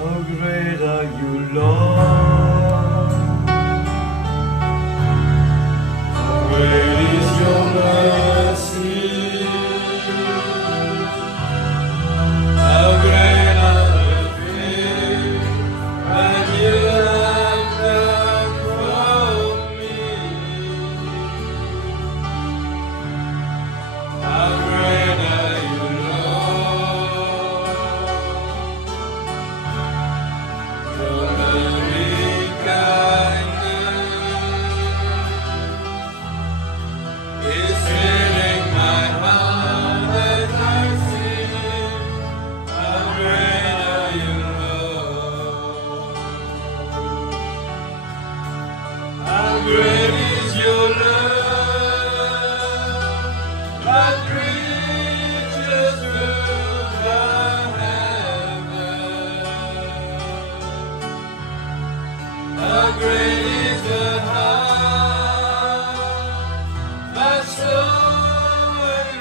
How great are you, Lord? How great is your mercy? How great are the things that you have done for me? How great are you, Lord? Your loving kindness is filling my heart as I sing. How great are you, Lord? How great is your love that reaches through the heavens? How great is the heart that so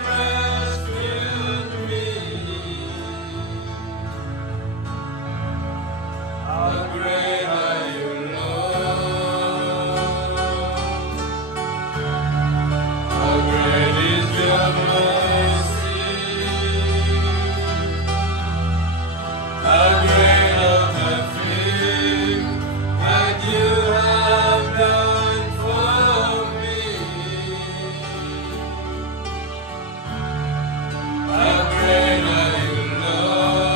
rescued me? How great are you, Lord? How great is your mercy? How great are the things that you have done for me? How great are you, Lord?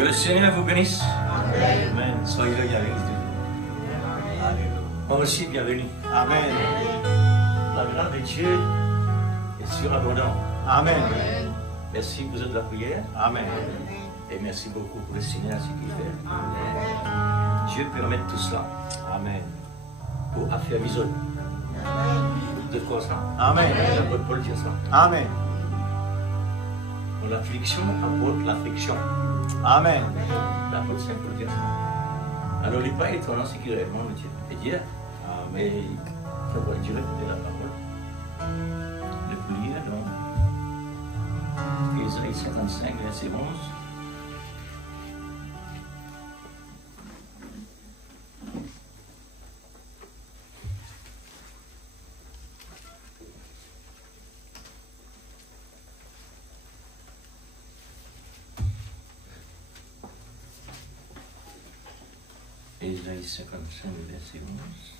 Que le Seigneur vous bénisse. Amen. Soyez le bienvenu. Alléluia. Moi aussi, bienvenue. Amen. La grâce de Dieu est surabondante. Amen. Merci pour de la prière. Amen. Et merci beaucoup pour le Seigneur, ce qu'il fait. Dieu permet tout cela Amen. pour affermir de quoi ça. Amen. L'apôtre Paul dit ça. Amen. L'affliction apporte l'affliction. Amen. L'apôtre Saint Paul dit ça. Alors, il n'est pas étonnant ce qu'il réellement le Dieu peut dire. Mais Amen. il faut dire de la parole. Le prier donc. Ésaïe 55, verset 11. Ésaïe 55, verset 11.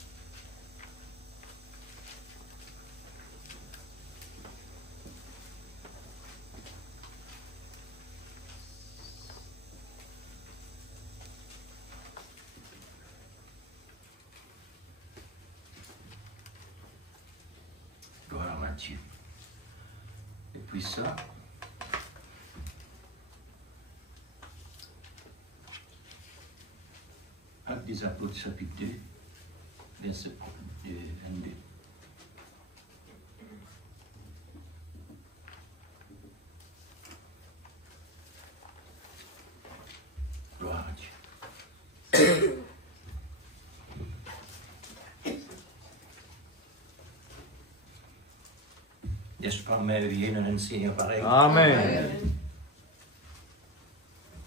Voilà Matthieu. Et puis ça. Actes des Apôtres, chapitre 2, verset 22. Gloire à Dieu. N'est-ce pas merveilleux d'un Seigneur pareil? Amen.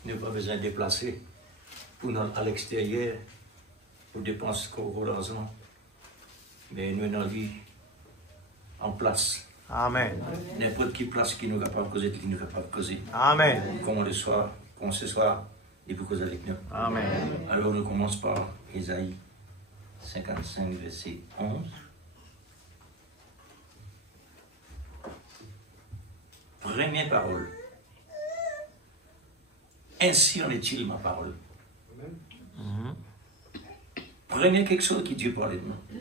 Nous n'avons pas besoin de déplacer pour nous à l'extérieur, pour dépenser encore l'argent. Mais nous avons vie en place. Amen. N'importe qui place qui nous est capable de causer, qui nous est capable de causer. Amen. Comme le soir, comme ce soir, il peut causer avec nous. Amen. Alors nous commençons par Ésaïe 55, verset 11. Première parole. Ainsi en est-il ma parole. Première quelque chose qui Dieu parlait de nous.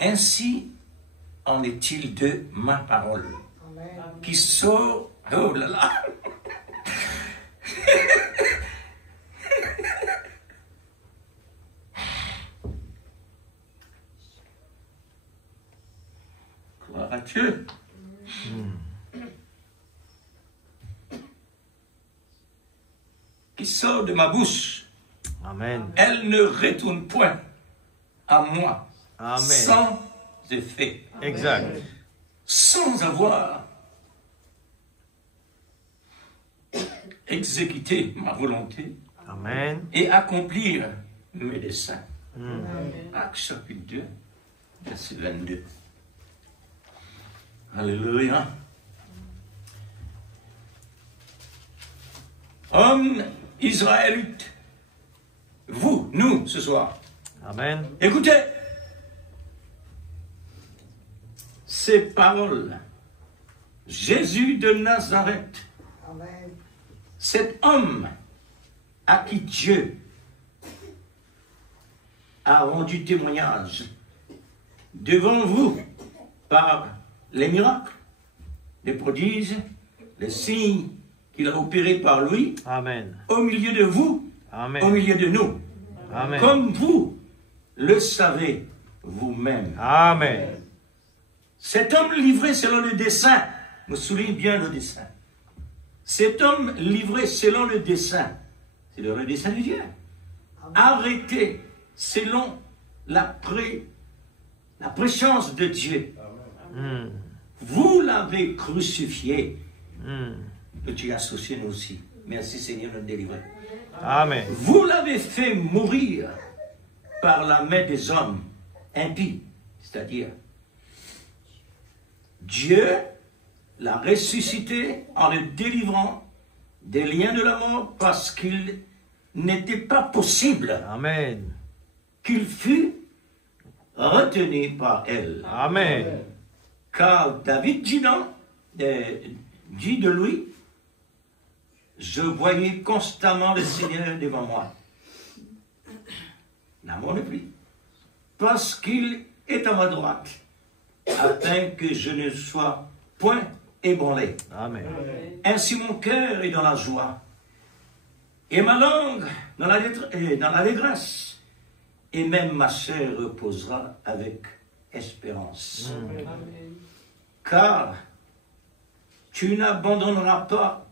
Ainsi en est-il de ma parole. Qui sort. Oh là là! Gloire à Dieu. Qui sort de ma bouche. Amen. Elle ne retourne point à moi Amen. sans effet, Exact. sans avoir exécuté ma volonté Amen. et accomplir mes desseins. Acte chapitre 2, verset 22. Alléluia. Hommes israélites, vous, nous, ce soir, Amen. écoutez ces paroles. Jésus de Nazareth, cet homme à qui Dieu a rendu témoignage devant vous par les miracles, les prodiges, les signes qu'il a opérés par lui, Amen. au milieu de vous, Amen. au milieu de nous, Amen. comme vous le savez vous-même. Amen. Cet homme livré selon le dessein, nous souligne bien le dessein. Cet homme livré selon le dessein, c'est le dessein de Dieu. Arrêté selon la préscience de Dieu. Vous l'avez crucifié. Le Dieu associé nous aussi. Merci Seigneur de nous délivrer. Amen. Vous l'avez fait mourir par la main des hommes impies, c'est-à-dire Dieu l'a ressuscité en le délivrant des liens de la mort parce qu'il n'était pas possible Amen. qu'il fût retenu par elle. Amen. Car David dit de lui, je voyais constamment le Seigneur devant moi. N'amour ne plus. Parce qu'il est à ma droite, afin que je ne sois point ébranlé. Amen. Ainsi mon cœur est dans la joie, et ma langue dans l'allégresse, et même ma chair reposera avec espérance. Car tu n'abandonneras pas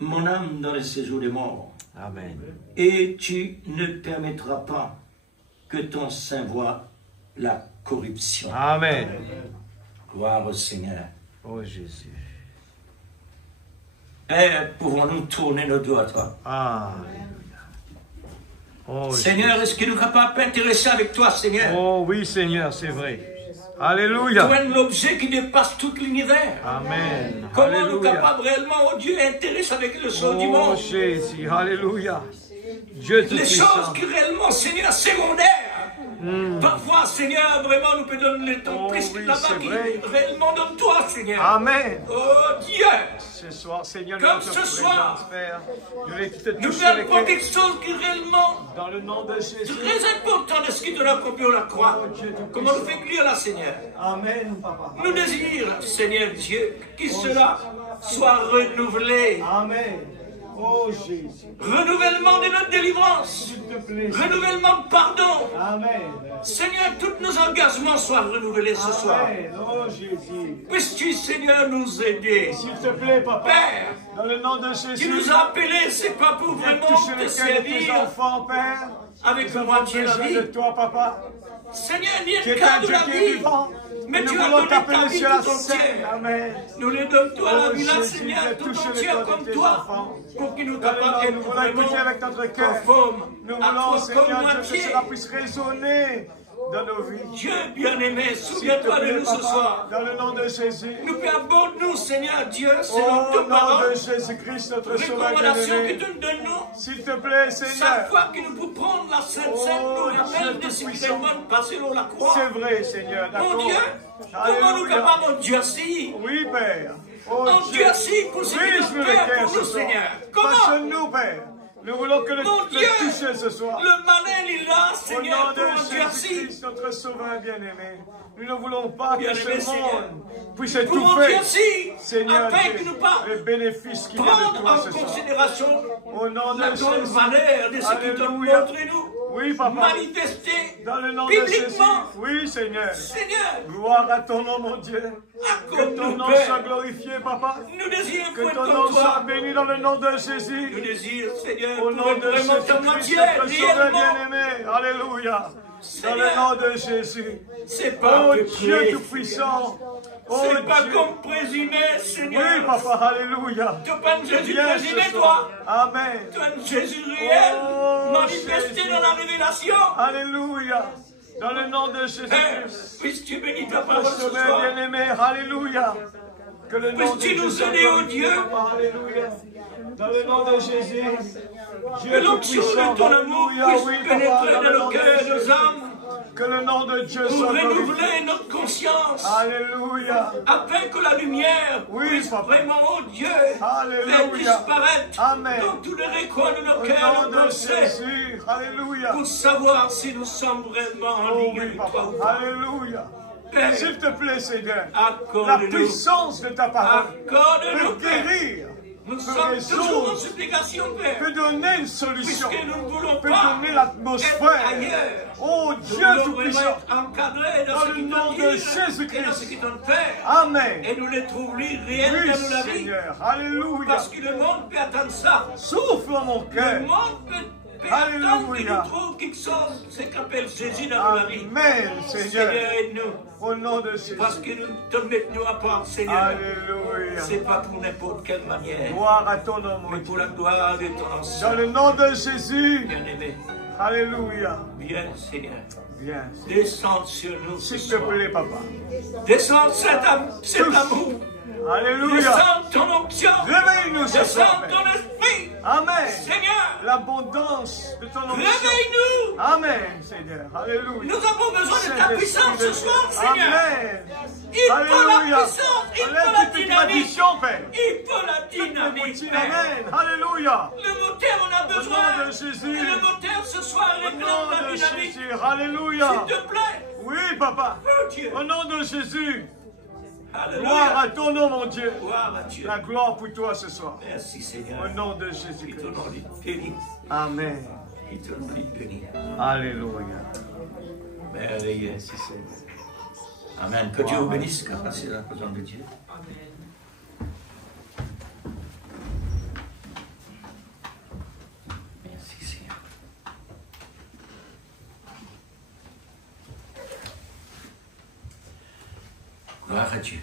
mon âme dans le séjour des morts, Amen. et tu ne permettras pas que ton sein voie la corruption. Amen. Gloire au Seigneur. Oh Jésus. Père, pouvons-nous tourner nos doigts à toi? Alléluia. Oh, Seigneur, est-ce que nous sommes capables d'intéresser avec toi, Seigneur? Oh oui, Seigneur, c'est vrai. Toi, Alléluia. l'objet qui dépasse tout l'univers. Amen. Comment nous Alléluia. capables réellement, oh Dieu, intéresser avec le sort du Oh monde? Jésus. Alléluia. Dieu Les Tout-Puissant. choses qui réellement, Seigneur, secondaires. Parfois, Seigneur, vraiment, nous peut donner le temps Oh presque oui, là-bas c'est qui vrai. réellement donne toi, Seigneur. Amen. Oh Dieu, Ce soir, Seigneur, Comme nous te ce soir, présentons, Père. Nous voulons te nous toucher avec faisons elle. quelque chose qui réellement Dans le nom de Jésus. très important de ce qui te l'a accompli à la croix. Oh, Dieu Tout-Puissant. Comment nous fait lire là, Seigneur? Amen, Papa. Nous désirons, Seigneur Dieu, que cela soit renouvelé. Amen. Oh Jésus. Renouvellement de notre délivrance. S'il te plaît. Renouvellement de pardon. Amen. Seigneur, tous nos engagements soient renouvelés ce soir. Amen. Oh Jésus. Puisses-tu, Seigneur, nous aider. S'il te plaît, Papa. Père, Dans le nom de tu Jésus. nous as appelés, c'est pas pour Viens vraiment toucher te le cœur de tes servir enfants, Père. avec Nous avons moitié la besoin vie. de toi, Papa. Seigneur, ni Tu le es un cas de Dieu la qui est vie. vivant. Mais Et nous tu as voulons donné ta t'appeler vie sur la tout scène. entière. Amen. Nous les donne-toi la Oh, vie là, Jésus, Seigneur, viens tout toucher entier le cœur de comme tes toi, enfants. pour qu'ils nous Dans le capables nom, d'être nous voulons écouter vraiment avec notre cœur. conformes Nous à voulons, toi Seigneur comme Dieu, que moitié. cela puisse résonner dans nos vies. Dieu bien-aimé, S'il te souviens-toi de plaît, nous ce Papa, soir. dans le nom de Jésus. Nous aborde-nous, Seigneur Dieu, selon Au ta nom parole, de Jésus-Christ, notre Sauveur recommandation que bien-aimé. tu nous donnes, nous. S'il te plaît, Chaque Seigneur. fois que nous pouvons prendre la Sainte Seine, nous Oh, rappelle Dieu de ce Tout-Puissant. tellement passé sur la croix. C'est vrai, Seigneur, Mon d'accord. Dieu, comment nous Alléluia. capables endurcir? Oui, Père. Oh, Dieu. Endurcir pour ce que Brise tu le fais cœur pour ce nous, soir. Seigneur. Comment? Façonne-nous, Père. Nous voulons que le Mon Dieu, toucher ce soir. le malin il est là, Au Seigneur, nom pour de endurcir. Jésus-Christ, notre Sauveur bien-aimé. Nous ne voulons pas que Bien-aimé, ce Seigneur. monde puisse Pour étouffer, endurcir, Seigneur afin Dieu, que nous pas les bénéfices qu'il y a de prendre toi en ce soir. considération Au nom de la grande Jésus. valeur de ce que tu as Alléluia. montré nous. Oui, Papa. Manifester Dans le nom de Jésus. publiquement. Oui, Seigneur. Seigneur, Gloire à ton nom, mon Dieu. Que ton accorde-nous, nom Père. soit glorifié, Papa. Nous désirons Que pour être ton nom comme soit toi. béni dans le nom de Nous Jésus. désirons, Seigneur, Au pour nom être de vraiment ta Jésus-Christ, moitié, notre Sauveur réellement. bien-aimé. Alléluia. Dans Seigneur, le nom de Jésus. c'est pas Oh peu Dieu près. Tout-Puissant. Oh C'est pas Dieu. comme présumé, Seigneur. Oui, Papa, Alléluia. Tu pas un Jésus Viens présumé, ce toi. soir. Amen. Tu es un Jésus réel, Oh, manifesté Jésus. dans la révélation. Alléluia. Dans le nom de Père, Jésus-Christ. puisses-tu bénir ta Notre parole ce Sauveur soir. bien-aimé. Alléluia. Que le nom de Puisses-tu nous Jésus aider, oh soit Dieu. glorifié, Papa. Alléluia. Dans le nom de Jésus. Que Dieu l'onction Tout-Puissant. de ton amour Alléluia. puisse Oui, pénétrer Papa. dans Dans le nom nos de cœurs, nos Jésus. âmes, Que le nom de Dieu pour soit glorifié. renouveler notre conscience, Alléluia. afin que la lumière Oui, puisse Papa. vraiment, oh Dieu, Alléluia. faire disparaître Amen. dans tous les recoins de nos Au cœurs, nom nos de pensées, Jésus. Alléluia. pour savoir si nous sommes vraiment en Oh ligne oui, avec toi Papa. ou pas. Alléluia. Père, S'il te plaît, Seigneur. La accorde-nous, puissance de ta parole accorde-nous, peut Père. guérir, Nous peut sommes toujours en résoudre, supplication, Père, peut donner une solution, puisque nous ne voulons peut pas donner être l'atmosphère. ailleurs. Oh Nous Dieu voulons vraiment Tout-Puissant. être encadrés dans Dans ce le qui nom te de dit et Jésus-Christ. dans ce qui te fait. Amen. Et nous les trouvons réels Oui, dans la vie. Seigneur. Alléluia. Parce que le monde peut attendre ça. Souffle en mon Le cœur. monde peut attendre qu'il Alléluia. nous trouve quelque chose, ce qu'appelle Jésus dans la vie. Amen, Seigneur. Seigneur, aide-nous. Au nom de Jésus. Parce que nous te mettons à part, Seigneur. Alléluia. C'est pas pour n'importe quelle manière, Gloire à ton nom, mon mais Dieu. pour la gloire de ton Dans ancien. le nom de Jésus. Bien-aimé, Alléluia. viens, Seigneur. Viens. Descends sur nous ce S'il te soir. plaît, Papa. Descends cet amour. Alléluia. Descends ton onction. Réveille-nous ce soir, Descends Père. ton esprit. Amen. Seigneur, L'abondance de ton onction. réveille-nous. Amen, Seigneur. Alléluia. Nous avons besoin de ta puissance ce soir, Seigneur. Amen. Il faut la Alléluia. puissance, il faut Enlève la toutes tes dynamique. traditions, Père. Il faut la Toutes les dynamique, routines. Père. Amen. Alléluia. Le moteur, on a Au besoin. nom de Jésus. Et le moteur ce soir Au réclame nom la de dynamique. Jésus. Alléluia. S'il te plaît. Oui, papa. Oh Dieu. Au nom de Jésus. Gloire Alléluia. à ton nom, mon Dieu. Gloire à Dieu. La gloire pour toi ce soir. Merci Seigneur. Au nom de Qui Jésus-Christ. ton nom est béni. Amen. Qui ton nom est béni. Alléluia. Merveilleux. Merci, Seigneur. Amen. Que Dieu vous bénisse, car c'est la présence de Dieu. Merci Seigneur. Gloire à Dieu.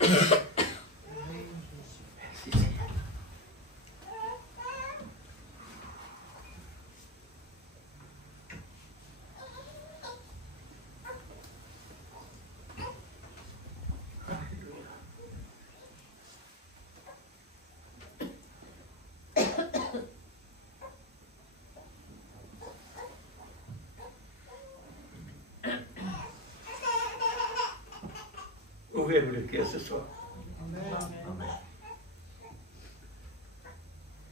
Merci Seigneur. Ouvrez-vous le cœur ce soir. Amen.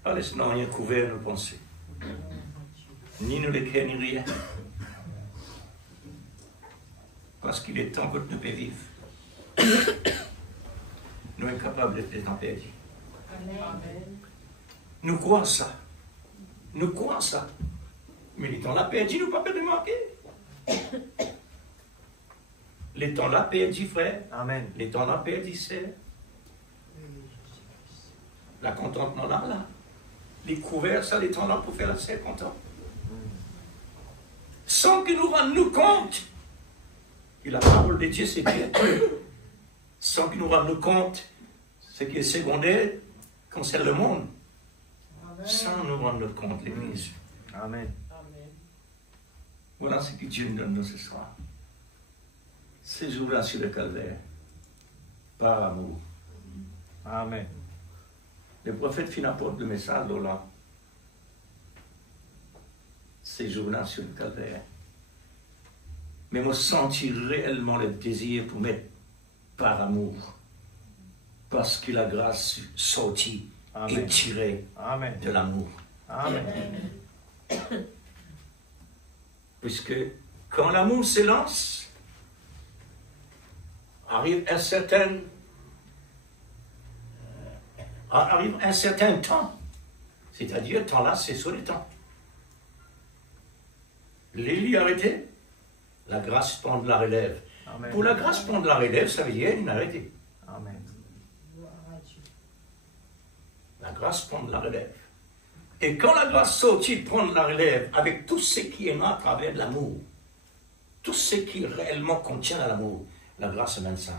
Pas laissez-nous rien couvert nos pensées. Ni nous les cœurs, ni rien. Parce qu'il est temps que nous puissions vivre. Nous sommes capables d'être des temps perdus. Nous croyons ça. Nous croyons ça. Mais les temps là perdus, nous ne pouvons pas de manquer. Les temps là perdus, frère. Amen. Les temps là perdus, c'est. La contentement là, là. Les couverts, ça, les temps là pour faire la serre content. Sans que nous rendions compte que la parole de Dieu, c'est Dieu. Sans que nous rendions compte ce qui est secondaire concerne le monde. Sans nous rendre compte, l'Église. Amen. Voilà ce que Dieu nous donne ce soir. Ces jours-là sur le calvaire, par amour. Amen. Le prophète fit n'importe le message là. Ces jours-là sur le calvaire. Mais moi, sentis réellement le désir pour mettre par amour. Parce que la grâce sortit et tirée Amen. de l'amour. Amen. Puisque quand l'amour s'élance, arrive un certain temps. C'est-à-dire, temps là, c'est sur le temps. L'élie arrêté, la grâce prend de la relève. Amen. Pour la grâce prendre la relève, ça veut dire une arrêté. Amen. La grâce prend de la relève. Et quand la grâce sortit prendre la relève avec tout ce qui est à travers de l'amour, tout ce qui réellement contient l'amour, la grâce amène ça.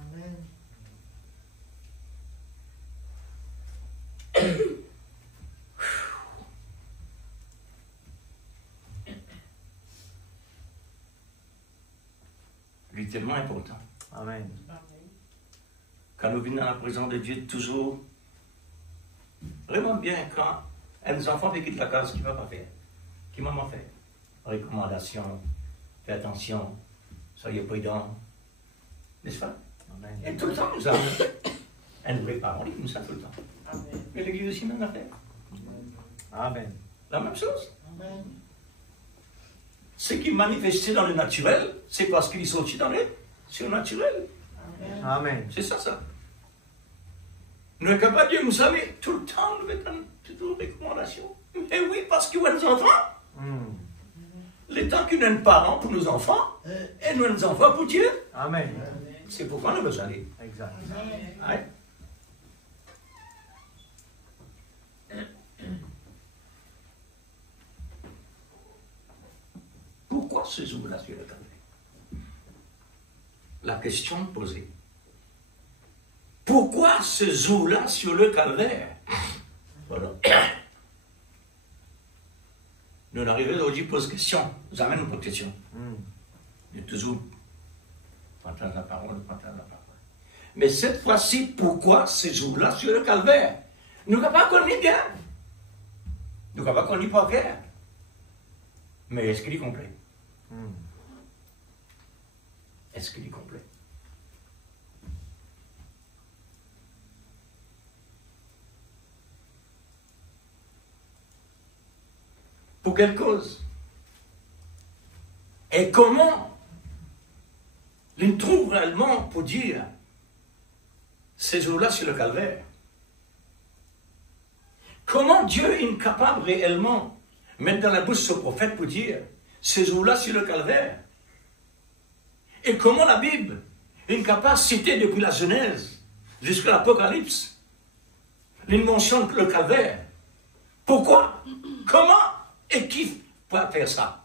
Amen. Lui est tellement important. Amen. Quand nous venons à la présence de Dieu, toujours, vraiment bien, quand un enfant qui quitte la case, qui ne va pas faire, qui maman fait, recommandation, fais attention, soyez prudents, n'est-ce pas? Amen. Et tout le temps, nous avons un vrai parent, il nous ça tout le temps. Mais l'Église aussi, même affaire. Amen. La même chose. Amen. Ce qui est manifesté dans le naturel, c'est parce qu'il est sorti dans le surnaturel. Amen. Amen. C'est ça, ça. Nous sommes capables de Dieu, vous savez, tout le temps, nous mettons toujours des recommandations. Mais oui, parce que nous enfants, le temps qu'il y a un parent pour nos enfants, et nous nos enfants pour Dieu, Amen. c'est pourquoi nous avons besoin d'aller. Exact. Ouais. Pourquoi ce jour-là sur le calvaire? La question posée. Pourquoi ce jour-là sur le calvaire? Voilà. Nous arrivons aujourd'hui pose question. Nous amènons une question. Il y a toujours partage la parole, partage la parole. Mais cette fois-ci, pourquoi ce jour-là sur le calvaire? Nous n'avons pas connu bien. Nous n'avons pas connu par cœur. Mais est-ce qu'il est complet? Est-ce qu'il est complet? Pour quelle cause? Et comment il trouve réellement pour dire ces jours-là sur le calvaire? Comment Dieu est capable réellement de mettre dans la bouche ce prophète pour dire ces jours-là sur le calvaire? Et comment la Bible est capable de citer depuis la Genèse jusqu'à l'Apocalypse? Il mentionne le calvaire. Pourquoi? Comment et qui peut faire ça?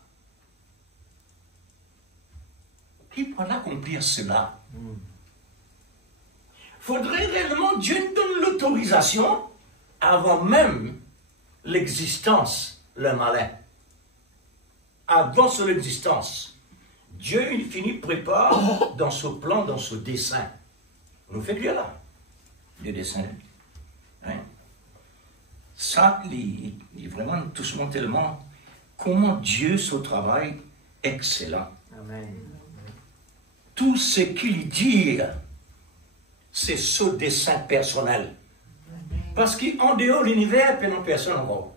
Qui peut accomplir cela? Faudrait réellement Dieu nous donne l'autorisation avant même l'existence, le malin. Avant son existence, Dieu, il finit, prépare dans ce plan, dans ce dessein. Vous nous faites lire là, le dessin. Hein? Ça, il est vraiment touchement tellement comment Dieu, son travail excellent. Amen. Tout ce qu'il dit, c'est ce dessein personnel. Parce qu'en dehors de l'univers, il n'y a personne encore.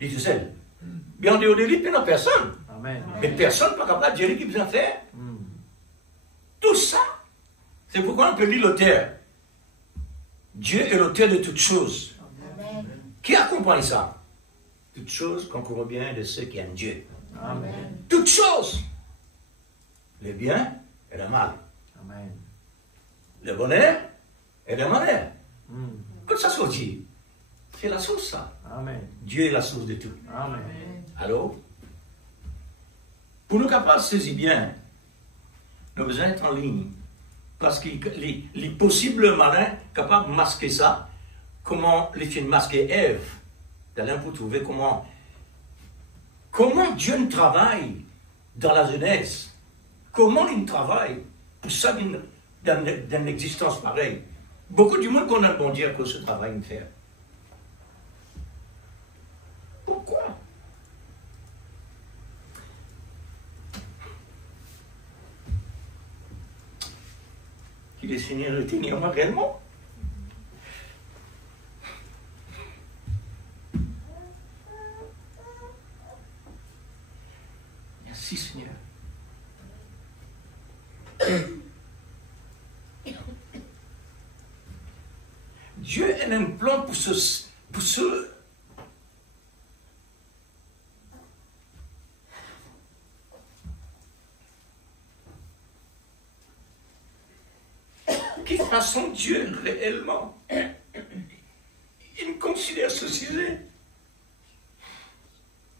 Il est seul. Mais en dehors de lui, il n'y a personne. Amen. Mais personne n'est pas capable de dire qu'il besoin de faire. Tout ça, c'est pourquoi on peut lire l'auteur. Dieu est l'auteur de toutes choses. Qui accompagne ça? Toutes choses concourent bien de ceux qui aiment Dieu. Amen. Toutes choses. Le bien et le mal. Amen. Le bonheur et le malheur. Quand ça soit dit, c'est la source, ça. Amen. Dieu est la source de tout. Amen. Alors, pour nous capables de saisir bien, nous avons besoin d'être en ligne. Parce que les possibles malins capables de masquer ça, comment les films masquer Ève, d'aller pour trouver comment Dieu ne travaille dans la jeunesse. Comment il travaille pour ça dans une existence pareille. Beaucoup du monde qu'on a bon dire que ce travail me fait. Pourquoi? Qu'il est Seigneur retenir moi réellement? Merci Seigneur. Dieu a un plan pour ce qui façon Dieu réellement il considère ce sujet.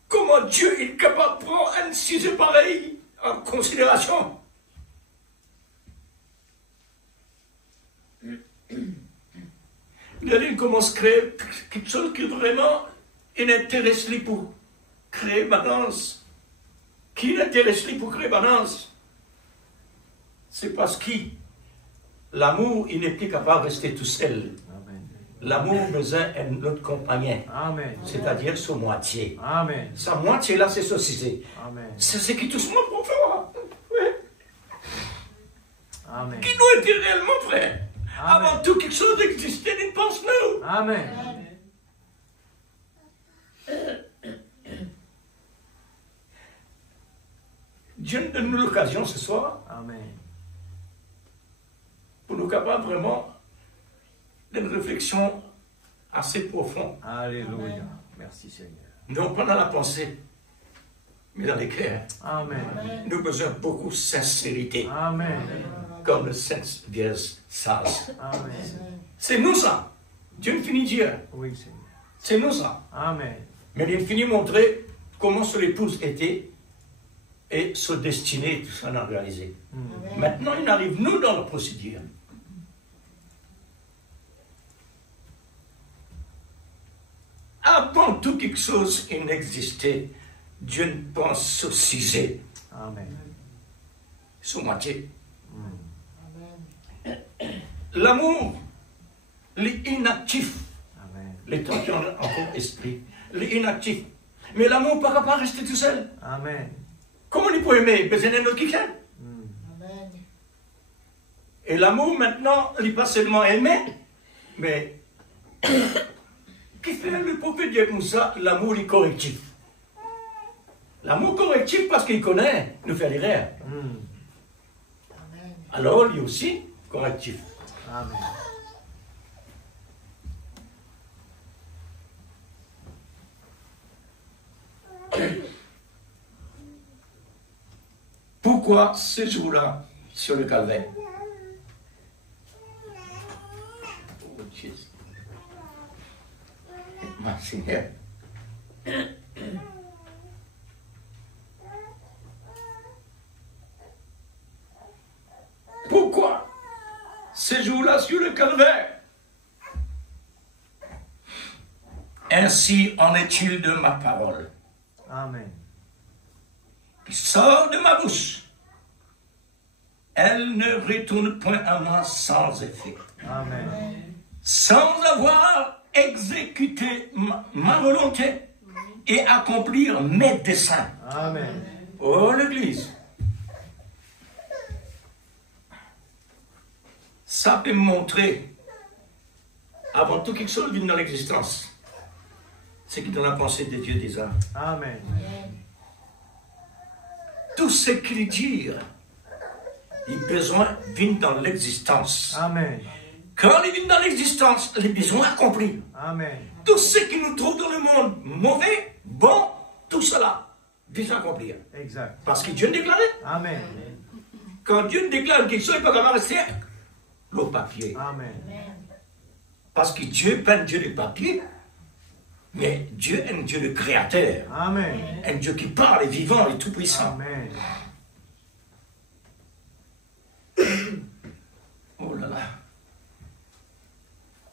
Comment Dieu est capable de prendre un sujet pareil en considération? Il commence à créer quelque chose qui vraiment intéresse lui pour créer balance. Qui l'intéresse lui pour créer balance? C'est parce que l'amour, il n'est plus capable de rester tout seul. L'amour besoin d'un autre compagnon. C'est-à-dire sa moitié. Amen. Sa moitié là, c'est ce sujet. Amen. C'est ce qui touche mon profond. Oui. Amen. Qui doit être réellement vrai? Amen. Avant tout, quelque chose d'exister, il pense nous. Amen. Dieu nous donne l'occasion ce soir Amen. pour nous capables vraiment d'une réflexion assez profonde. Alléluia. Merci Seigneur. Non pas dans la pensée, mais dans les cœurs. Amen. Nous avons besoin de beaucoup de sincérité, Amen. comme le Saint Vierge sage. Amen. C'est nous ça. Dieu ne finit Dieu. Oui Seigneur. C'est nous ça. Amen. Mais il finit montrer comment son épouse était et sa destinée, tout ça, on a réalisé. Maintenant, il arrive, nous, dans la procédure. Avant tout quelque chose qui n'existait, Dieu ne pense sur sujet, Amen. sur moitié. L'amour, l'inactif, Amen. les temps qui ont encore esprit, les inactifs. Mais l'amour ne pourra pas rester tout seul. Amen. Comment il peut aimer? Besoin d'un autre qui aime. Amen. Et l'amour maintenant, il n'est pas seulement aimer, mais qui fait le prophète dire comme ça, l'amour est correctif. L'amour correctif parce qu'il connaît, nous fait l'erreur. Amen. Alors, lui aussi, correctif. Amen. Pourquoi ce jour-là, sur le calvaire? Oh, Jésus. Mon Seigneur. Pourquoi ce jour-là sur le calvaire? Ainsi en est-il de ma parole Amen. qui sort de ma bouche. Elle ne retourne point à moi sans effet, Amen. sans avoir exécuté ma volonté et accomplir mes desseins. Amen. Oh, l'Église. Ça peut me montrer, avant tout quelque chose vient dans l'existence, ce qui est dans la pensée de Dieu déjà. Amen. Tout ce qu'il dit, les besoins viennent dans l'existence. Amen. Quand ils viennent dans l'existence, les besoins accomplis. Amen. Tout ce qui nous trouve dans le monde, mauvais, bon, tout cela, déjà accompli. Exact. Parce que Dieu déclaré. Amen. Quand Dieu déclare quelque chose, il ne peut pas rester le papier. Amen. Parce que Dieu n'est pas un Dieu de papier, mais Dieu est un Dieu de créateur. Amen. Un Dieu qui parle, est vivant, est tout-puissant. Amen. Oh là là.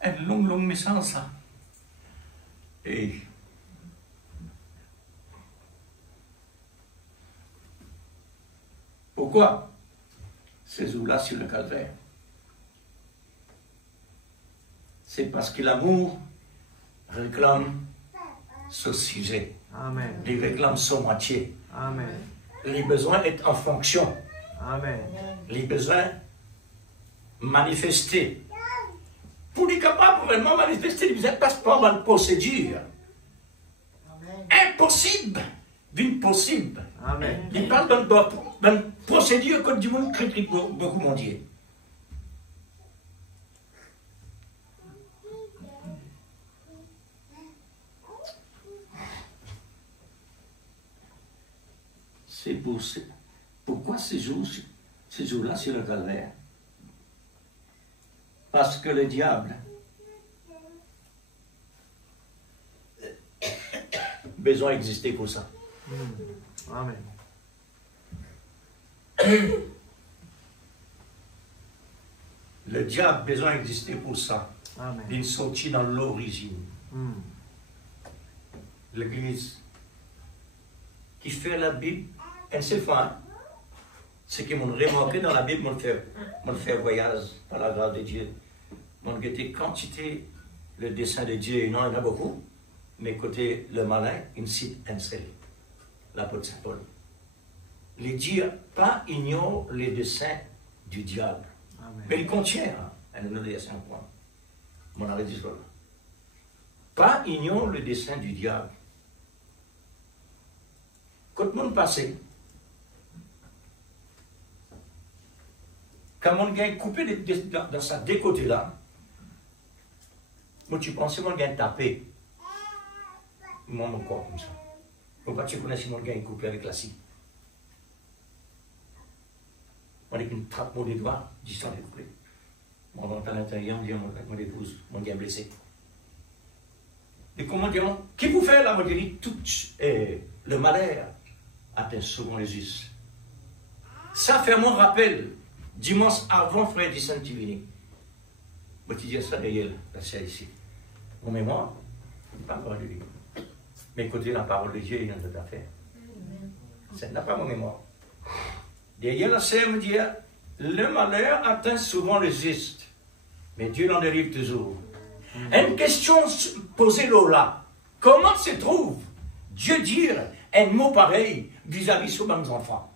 Un long message, ça. Et pourquoi ces jours-là sur le calvaire? C'est parce que l'amour réclame ce sujet. Amen. Il réclame son moitié. Amen. Les besoins sont en fonction. Amen. Les besoins manifestés. Pour être capable de vraiment manifester, les besoins passent par une procédure. Impossible d'une possible. Amen. Il parle d'une procédure que du monde critique beaucoup mondial. C'est pourquoi ces jours-là sur le calvaire? Parce que le diable besoin d'exister pour ça. Amen. Le diable a besoin d'exister pour ça. Amen. Il est sorti dans l'origine. Mm. L'Église qui fait la Bible, elle se fait. Ce qui m'ont remarqué dans la Bible, m'ont fait voyage par la grâce de Dieu. M'ont guetté quantité, le dessein de Dieu, non, il y en a beaucoup, mais côté le malin, il cite un seul, l'apôtre Saint Paul. Les dieux, pas ignore les desseins du diable, Amen. mais il contient, elle nous dit à 5 points. Mon arrêt dit cela. Pas ignore le dessein du diable. Quand le monde passait, quand mon gars est coupé dans sa décoté là, moi tu pensais mon gars est tapé. Moi mon corps comme ça. Moi tu connais si mon gars est coupé avec la scie. On est qu'une trappe mon doigt, 10 ans de coupé. Moi on rentre à l'intérieur, on dit mon épouse, mon gars est blessé. Et comment dire, qui vous fait là? Moi je dis, tout le malheur atteint souvent les us. Ça fait mon rappel. Dimanche avant, frère dit Saint-Tivini. Moi, tu dis ça derrière, c'est ici. Mon mémoire, pas encore de lui. Mais écoutez, la parole de Dieu, il y a tout à faire. Ça n'a pas mon mémoire. Derrière la scène me dit, le malheur atteint souvent le juste. Mais Dieu l'en délivre toujours. Une question posée là. Comment se trouve Dieu dire un mot pareil vis-à-vis de nos enfants?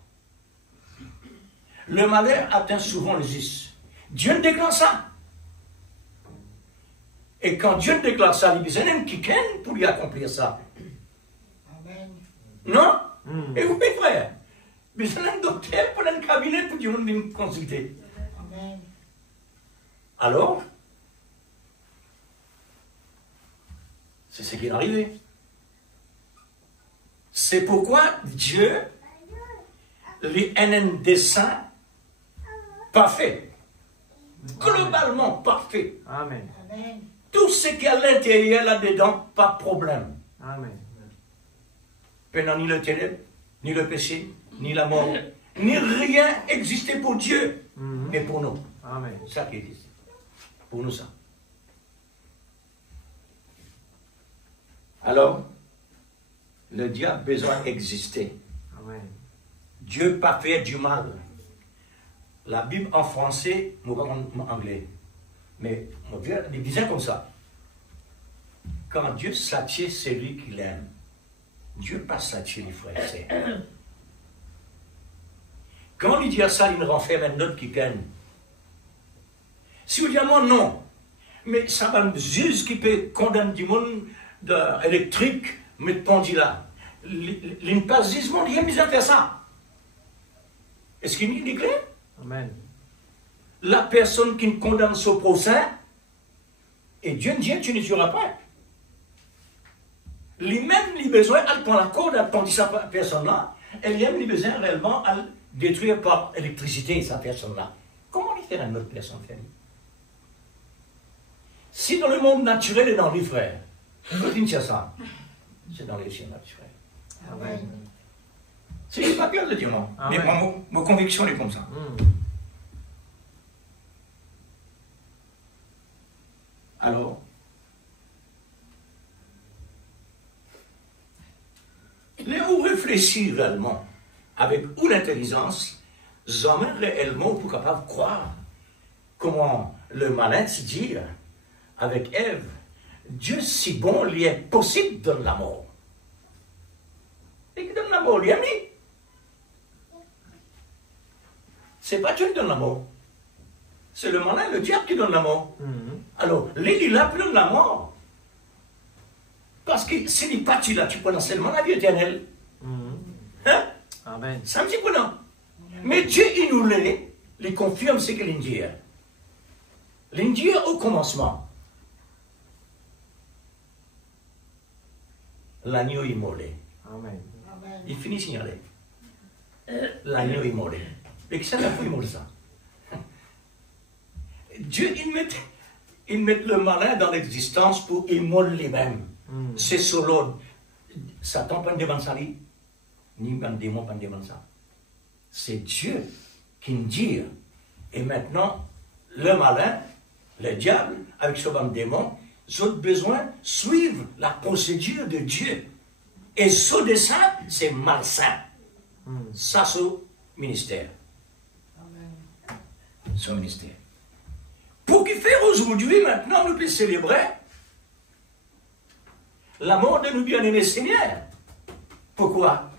Le malheur atteint souvent les us. Dieu ne déclare ça. Et quand Dieu déclare ça, il y a besoin qui pour lui accomplir ça. Amen. Non? Et oui, frère. Il y a un docteur pour un cabinet pour Dieu venir consulter. Amen. Alors, c'est ce qui est arrivé. C'est pourquoi Dieu a un dessein parfait. Globalement parfait. Amen. Amen. Tout ce qu'il y a à l'intérieur là-dedans, pas de problème. Amen. Pendant ni le ténèbre, ni le péché, ni la mort, ni rien existait pour Dieu, mais pour nous. Amen. C'est ça qui existe. Pour nous, ça. Alors, le diable a besoin d'exister. Amen. Dieu pas fait du mal. La Bible en français, nous pas en anglais. Mais on disait comme ça. Quand Dieu satisfait celui qu'il aime, Dieu pas satisfait les frères et sœurs. Quand on lui dit ça, il ne renferme un autre qui gagne. Si vous dites moi non, mais ça va me juge qui peut condamner du monde électrique, mais pendu là. L'impasisme, il y a mis à faire ça. Est-ce qu'il est clair? Amen. La personne qui condamne son prochain, et Dieu dit, tu ne tueras pas. Lui-même, il a besoin, elle prend la corde, elle tandis sa personne-là, elle lui a besoin réellement à détruire par électricité sa personne-là. Comment lui faire une autre personne faire? Si dans le monde naturel et dans les frères, on dit ça, c'est dans les cieux naturels. Amen. C'est pas clair de dire non, mais ma conviction est comme ça. Alors, on réfléchit réellement avec une intelligence, jamais réellement pour capable de croire comment le malin se dit avec Ève, Dieu si bon, il est possible de donner la mort. Et qui donne la mort, lui a mis. C'est pas Dieu qui donne la mort. C'est le malin, le diable qui donne la mort. Alors, il a plus de la mort. Parce que s'il n'est pas tu là, tu prends seulement la vie éternelle. Hein? Amen. C'est un petit peu non. Mais Dieu, il nous l'est, il confirme ce que l'Indien. L'Indien au commencement. L'agneau immolé. Amen. Amen. Il finit signaler. L'agneau immolé. Et que ça n'a pas immolé ça. Dieu, il met le malin dans l'existence pour immoler lui-même. C'est solo. Satan pas devant ça, ni un démon pas devant ça. C'est Dieu qui me dit. Et maintenant, le malin, le diable, avec son démon, ils ont besoin de suivre la procédure de Dieu. Et ce dessein, c'est malsain. Ça, c'est son ministère. Amen. Son ministère. Pour qu'il fait aujourd'hui, maintenant, nous puissions célébrer la mort de nos bien-aimés Seigneurs. Pourquoi?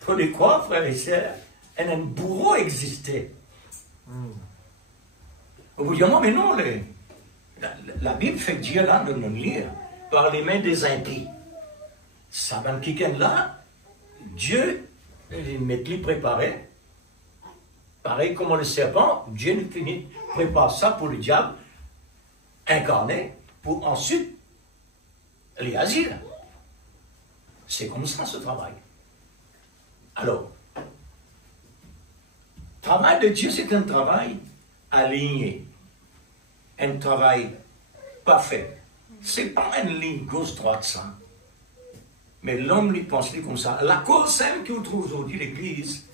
Pour les croire, frères et sœurs, un bourreau existait. Vous dites, non, mais non, la Bible fait Dieu là de nous lire par les mains des impies. Ça va me là, Dieu, il met les préparé. Pareil comme le serpent, Dieu nous finit, prépare ça pour le diable, incarné, pour ensuite les asile. C'est comme ça ce travail. Alors, le travail de Dieu, c'est un travail aligné, un travail parfait. Ce n'est pas une ligne gauche-droite, ça. Mais l'homme lui pense comme ça. La cause simple que vous trouvez aujourd'hui, l'Église,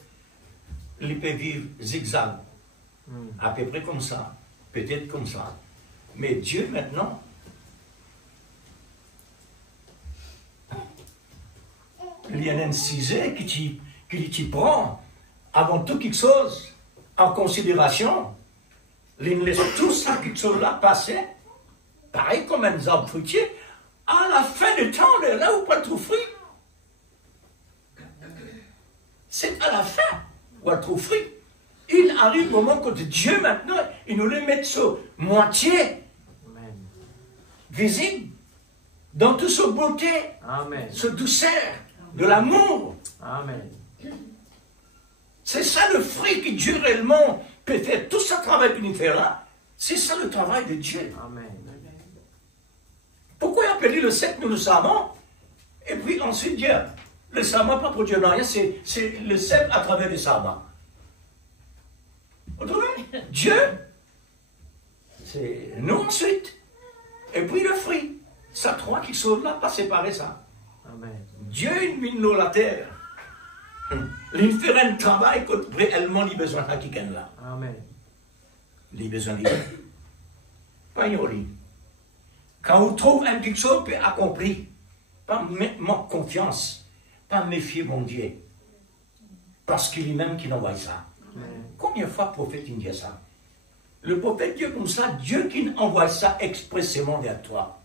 il peut vivre zigzag, à peu près comme ça, peut-être comme ça. Mais Dieu, maintenant, il y a un sujet qui prend avant tout quelque chose en considération. Il laisse tout ça, quelque chose là, passer pareil comme un arbre fruitier, à la fin du temps, là où pas de fruit. C'est à la fin où on trouve fruit. Il arrive le moment que Dieu maintenant, il nous les met sur moitié visible, dans toute sa beauté, sa douceur, de l'amour. Amen. C'est ça le fruit que Dieu réellement peut faire. Tout ce travail qu'il nous fait là, c'est ça le travail de Dieu. Amen. Pourquoi il a appelé le cep, nous le savons, et puis ensuite Dieu, le sabbat pas pour Dieu, non, rien, c'est le cep à travers le sabbat. Vous trouvez? Dieu, c'est nous ensuite, et puis le fruit. Ça trois qui sont là, pas séparer ça. Amen. Dieu, il mine nous la terre. Il fait un travail que réellement il a besoin de quelqu'un là. Amen. Il a besoin de pas ignorer. Quand on trouve un quelque chose peut accompli, pas manque confiance, pas méfier mon Dieu. Parce qu'il est même qui envoie ça. Amen. Combien de fois le prophète il dit ça? Le prophète dit comme ça, Dieu qui envoie ça expressément vers toi.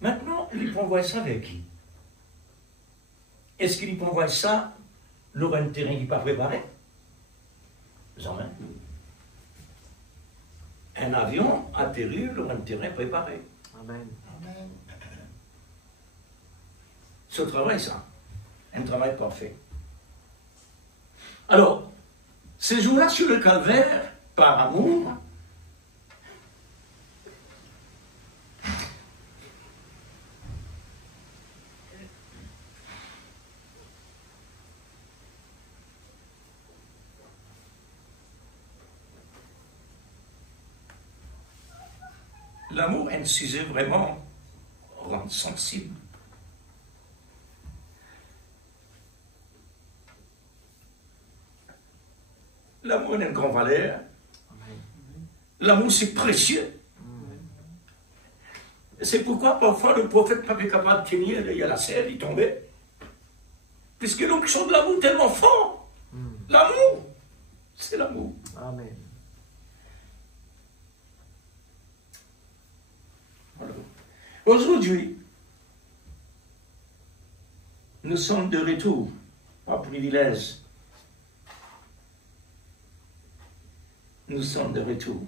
Maintenant, il envoie ça vers qui? Est-ce qu'il envoie ça leur un terrain qui n'est pas préparé? Jamais. Un avion atterrit leur un terrain préparé. Amen. Amen. Ce travail, ça, un travail parfait. Alors, ces jours-là sur le calvaire, par amour, l'amour est un sujet vraiment rend sensible. L'amour est une grande valeur. L'amour, c'est précieux. C'est pourquoi parfois le prophète n'est pas capable de tenir, il y a la selle, il tombait. Puisque l'onction sont de l'amour tellement fort. L'amour, c'est l'amour. Amen. Aujourd'hui, nous sommes de retour, par privilège. Nous sommes de retour.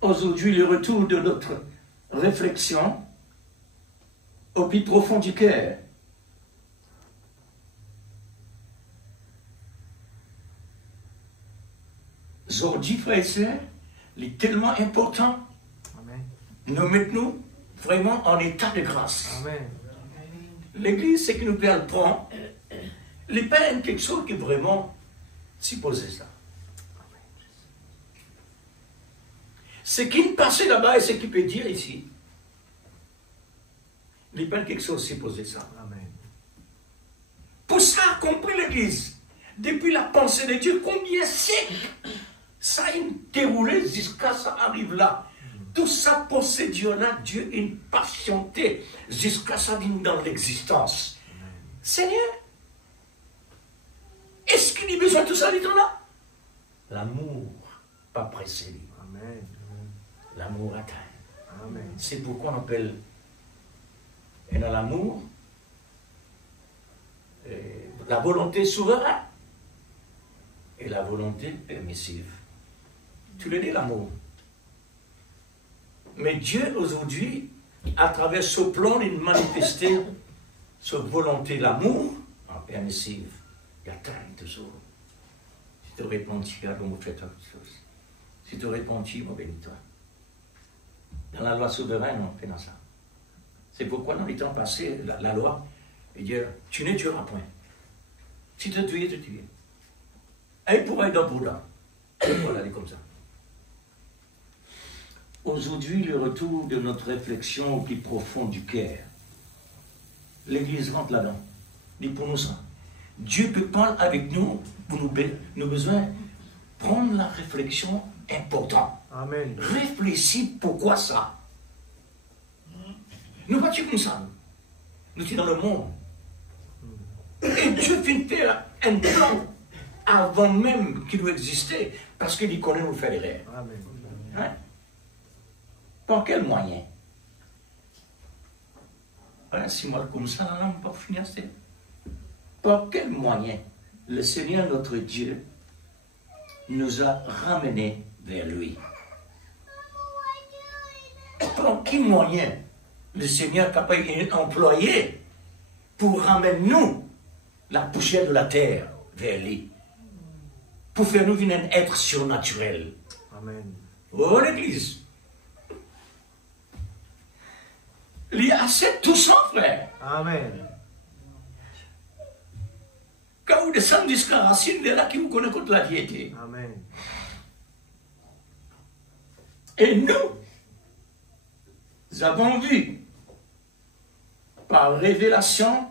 Aujourd'hui, le retour de notre réflexion au plus profond du cœur. Aujourd'hui, frères et sœurs, il est tellement important. Amen. Nous mettons vraiment en état de grâce. Amen. L'Église, c'est que nous perdons. Les peines, quelque chose qui est vraiment supposé ça. Ce qui est passé là-bas et ce qu'il peut dire ici. Les peines, quelque chose supposé ça. Amen. Pour ça, compris l'Église, depuis la pensée de Dieu, combien de siècles ça a déroulé jusqu'à ça arrive là. Tout ça, procédure-là, Dieu a patienté jusqu'à ça vienne dans l'existence. Seigneur, est-ce qu'il a besoin de tout ça, dit-on-là? L'amour, pas pressé. Amen. L'amour atteint. Amen. C'est pourquoi on appelle, et dans l'amour, la volonté souveraine et la volonté permissive. Tu le dis, l'amour. Mais Dieu, aujourd'hui, à travers ce plan, il manifestait sa volonté, l'amour, en permissive. Il atteint toujours. Si tu réponds, alors on fait quelque chose. Si tu réponds, on bénit toi. Dans la loi souveraine, on fait dans ça. C'est pourquoi dans les temps passés, la loi, il dit, tu ne tueras point. Si tu tues, tu tues. Et il pourra être dans Bouddha. Voilà, dit comme ça. Aujourd'hui, le retour de notre réflexion au plus profond du cœur. L'Église rentre là-dedans. Dit pour nous ça. Dieu peut parler avec nous pour nous besoin prendre la réflexion importante. Amen. Réfléchis pourquoi ça. Nous pas comme ça. Nous sommes dans le monde. Et Dieu fait faire un plan avant même qu'il existait, parce qu'il connaît nous faire les rêves. Amen. Hein? Par quel moyen? Voilà, si moi comme ça, là, on peut finir. Par quel moyen le Seigneur notre Dieu nous a ramenés vers lui? Par quel moyen le Seigneur est capable d'employer pour ramener nous la poussière de la terre vers lui? Pour faire nous venir un être surnaturel. Amen. Oh l'Église. Il y a assez tout ça, frère. Amen. Quand vous descendez jusqu'à la racine, il est là qui vous connaît contre la diété. Amen. Et nous avons vu, par révélation,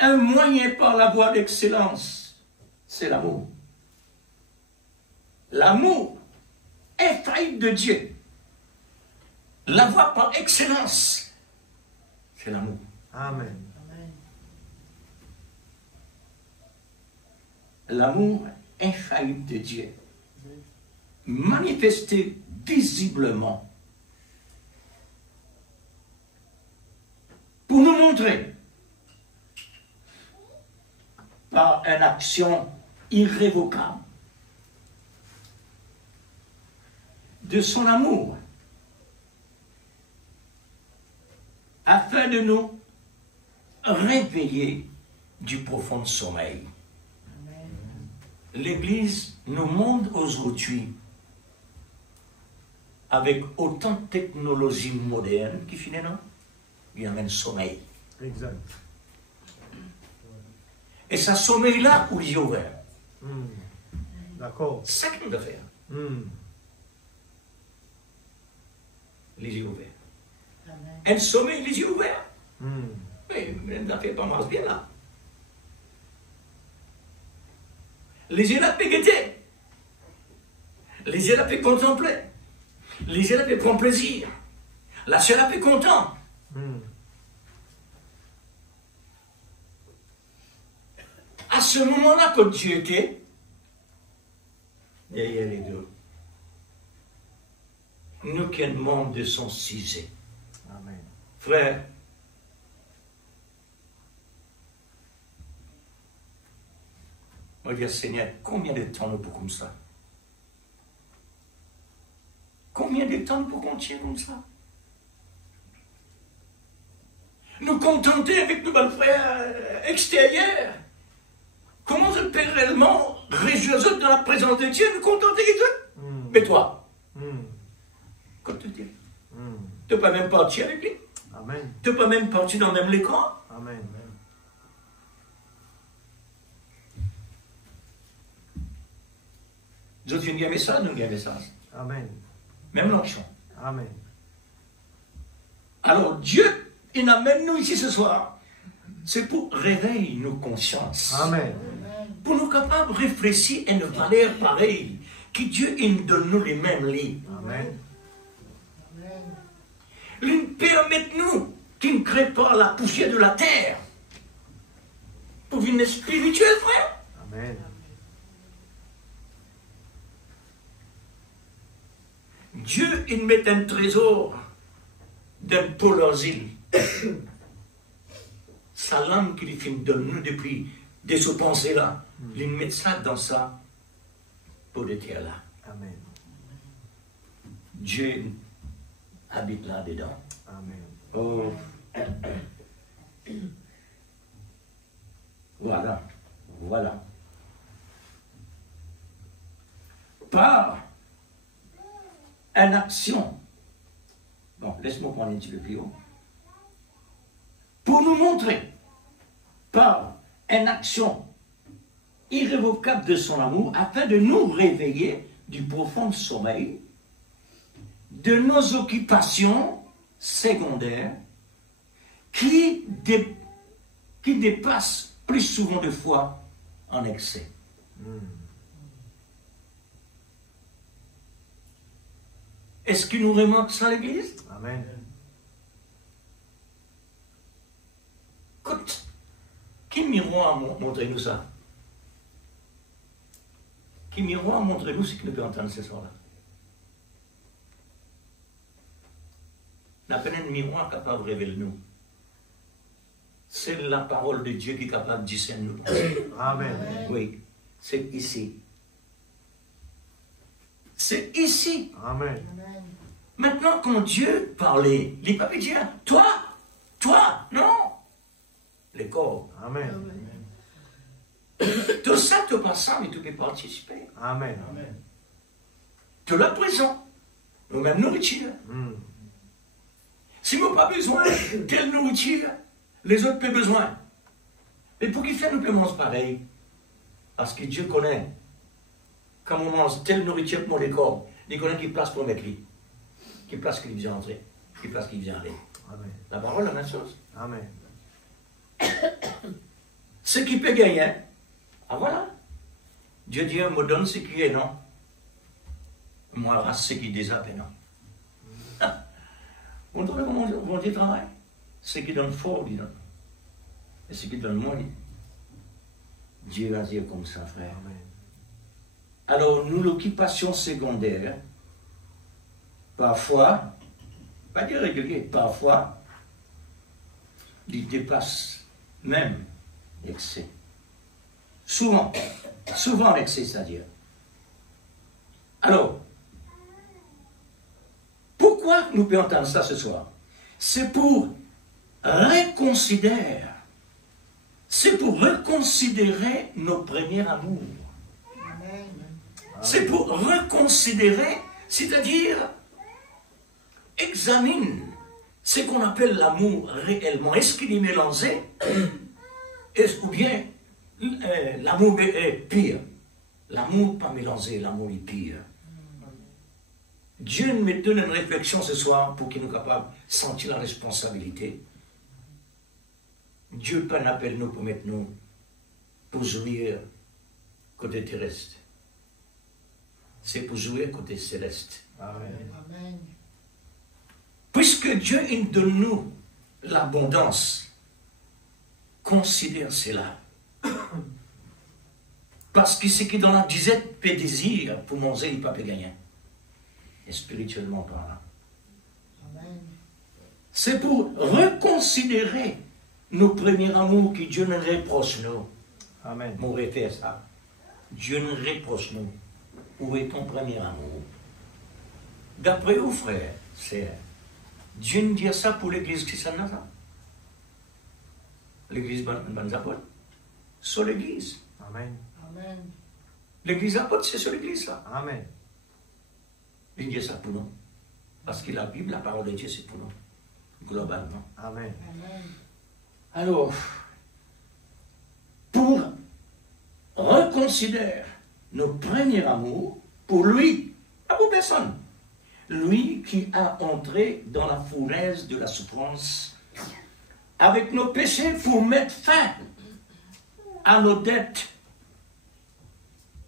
un moyen par la voie d'excellence, c'est l'amour. L'amour infaillible de Dieu. La voie par excellence, c'est l'amour. Amen. L'amour infaillible de Dieu, manifesté visiblement, pour nous montrer par une action irrévocable de son amour, afin de nous réveiller du profond sommeil. L'Église nous montre aujourd'hui, avec autant de technologies modernes qui finissent, non? Il y a même sommeil. Exact. Et ce sommeil-là, où il est ouvert. D'accord. C'est ça qu'il doit faire. Les yeux ouverts. Un sommeil, les yeux ouverts. Mais ça fait pas mal bien là. Les yeux là, guetter. Les yeux là, contempler. Les yeux là, prendre plaisir. La chair là, content. À ce moment-là, quand Dieu était derrière les deux, nous qui sommes membres de son sujet. Amen. Frère, moi je dis, Seigneur, combien de temps nous pouvons comme ça? Combien de temps nous pouvons continuer comme ça? Nous contenter avec nos belles frères extérieurs. Comment je peux réellement réjouir dans la présence de Dieu, nous contenter avec eux? Mais toi, comme tu dis, tu ne peux pas même partir avec lui. Amen. Tu ne peux pas même partir dans le même écran. Amen. Nous avons un message, nous avons un message. Amen. Même l'action. Amen. Alors Dieu, il amène nous ici ce soir. C'est pour réveiller nos consciences. Amen. Pour nous capables de réfléchir à une valeur pareille. Que Dieu il donne nous les mêmes livres. Amen. Il permet nous qu'il ne crée pas la poussière de la terre. Pour venir spirituel, frère. Amen. Dieu, il met un trésor dans pour leurs îles. Sa langue qu'il donne nous depuis de ce pensée-là, il met ça dans ça pour de terre-là. Amen. Dieu habite là-dedans. Amen. Oh. Voilà. Voilà. Par une action. Bon, laisse-moi prendre un petit peu plus haut. Pour nous montrer, par une action irrévocable de son amour, afin de nous réveiller du profond sommeil, de nos occupations secondaires, qui dépassent plus souvent de fois en excès. Est-ce qu'il nous remonte ça, l'Église? Amen. Écoute, Qui miroir montrez-nous ça? Qui miroir montrez-nous ce qu'il peut entendre ce soir-là? La peine de miroir capable de révéler nous. C'est la parole de Dieu qui est capable de discerner nos pensées. Amen. Oui, c'est ici. C'est ici. Amen. Amen. Maintenant, quand Dieu parlait, il ne peut pas dire toi, non. Les corps. Amen. Tout ça, tu passes et tu peux participer. Amen. Tu l'as présent. Nous même nourriture. Mm. Si nous n'avons pas besoin de telle nourriture, les autres ont besoin. Et pour qui faire, nous pouvons manger pareil? Parce que Dieu connaît. Quand on mange telle nourriture pour les corps, il connaît qui place pour mettre lui. Qui place qu'il vient entrer. Qui place qu'il vient aller. Amen. La parole, la même chose. Amen. Ce qui peut gagner, ah voilà. Dieu dit, me donne ce qui est non. Moi, reste ce qui est déjà non. Vous trouvez comment on dit travail? Ce qui donne fort, il donne. Et ce qui donne moins, Dieu va dire comme ça, frère. Amen. Alors, nous, l'occupation secondaire, parfois, pas dire régulier, parfois, il dépasse même l'excès. Souvent l'excès, c'est-à-dire. Alors, pourquoi nous pouvons entendre ça ce soir? C'est pour reconsidérer. C'est pour reconsidérer nos premiers amours. Amen. C'est pour reconsidérer, c'est-à-dire examine ce qu'on appelle l'amour réellement. Est-ce qu'il est mélangé? Ou bien l'amour est pire? L'amour pas mélangé, l'amour est pire. Dieu nous donne une réflexion ce soir pour qu'il nous capable de sentir la responsabilité. Dieu pas n'appelle nous pour mettre nous pour jouir côté terrestre. C'est pour jouer côté céleste. Amen. Amen. Puisque Dieu il donne nous l'abondance, considère cela. Parce que ce qui dans la disette peut désir pour manger, il ne peut pas gagner. Et spirituellement parlant. Amen. C'est pour reconsidérer nos premiers amours que Dieu nous reproche nous. Amen. Mon réfère ça. Dieu nous reproche nous. Où est ton premier amour? D'après vous, frère, c'est Dieu nous dit ça pour l'église qui s'en a ça. L'église Banzapot. Sur l'église. Amen. Amen. L'église apôtre, c'est sur l'église là. Amen. Il dit ça pour nous. Parce que la Bible, la parole de Dieu, c'est pour nous. Globalement. Amen. Amen. Alors, pour reconsidérer nos premiers amours, pour lui, pas pour personne, lui qui a entré dans la fournaise de la souffrance avec nos péchés pour mettre fin à nos dettes,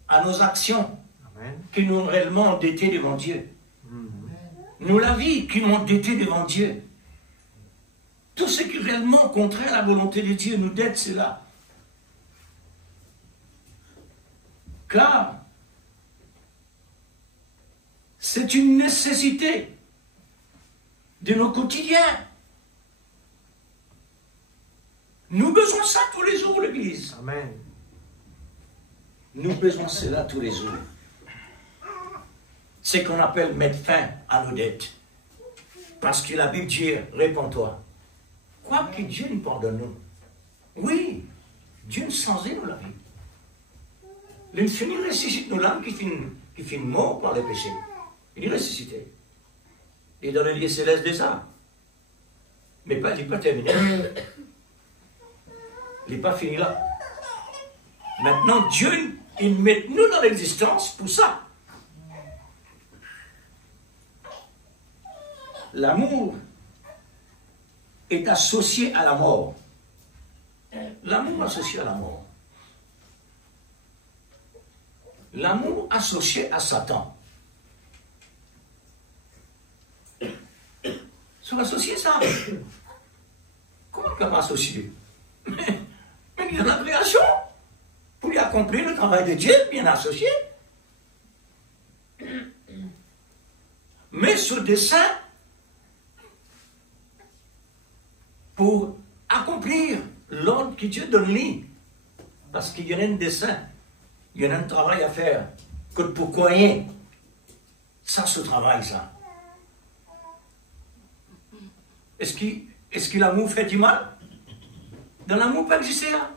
à nos actions Amen. qui nous ont réellement endettés devant Dieu. Mm. Nous la vie qui nous ont endettés devant Dieu. Tout ce qui est réellement contraire à la volonté de Dieu nous dette cela. Car c'est une nécessité de nos quotidiens. Nous besoin de ça tous les jours, l'Église. Amen. Nous besoin de cela tous les jours. C'est qu'on appelle mettre fin à nos dettes. Parce que la Bible dit, réponds-toi. Quoi que Dieu nous pardonne nous. Oui, Dieu nous change nous la vie. L'infini ressuscite nos l'âme qui finit mort par le péché. Il est ressuscité. Il est dans le lieu céleste déjà. Mais pas, il n'est pas terminé. Il n'est pas fini là. Maintenant, Dieu, il met nous dans l'existence pour ça. L'amour est associé à la mort. L'amour associé à la mort. L'amour associé à Satan. Ça va associer ça. Comment on peut associer? Mais dans la création pour y accomplir le travail de Dieu, bien associé. Mais ce dessein, pour accomplir l'ordre que Dieu donne lui, parce qu'il y a un dessein, il y a un travail à faire, que pour croire, ça se travaille, ça. Est-ce que l'amour fait du mal? Dans l'amour pas exister là.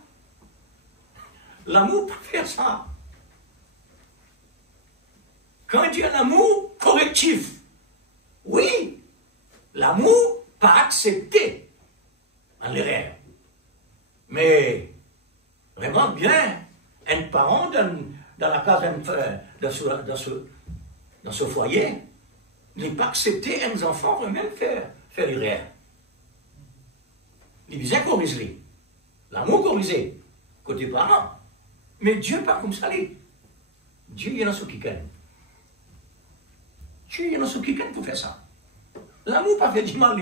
L'amour peut faire ça. Quand il y a l'amour correctif, oui, l'amour pas accepté en l'erreur. Mais vraiment bien, un parent dans la case dans ce foyer, n'est pas accepté un enfant vraiment faire l'erreur. Il disait corriger. L'amour corrigé, côté parent. Mais Dieu pas comme ça. Dieu il y en a ceux qui gagnent. Dieu il y en a ceux qui gagnent pour faire ça. L'amour pas fait du mal.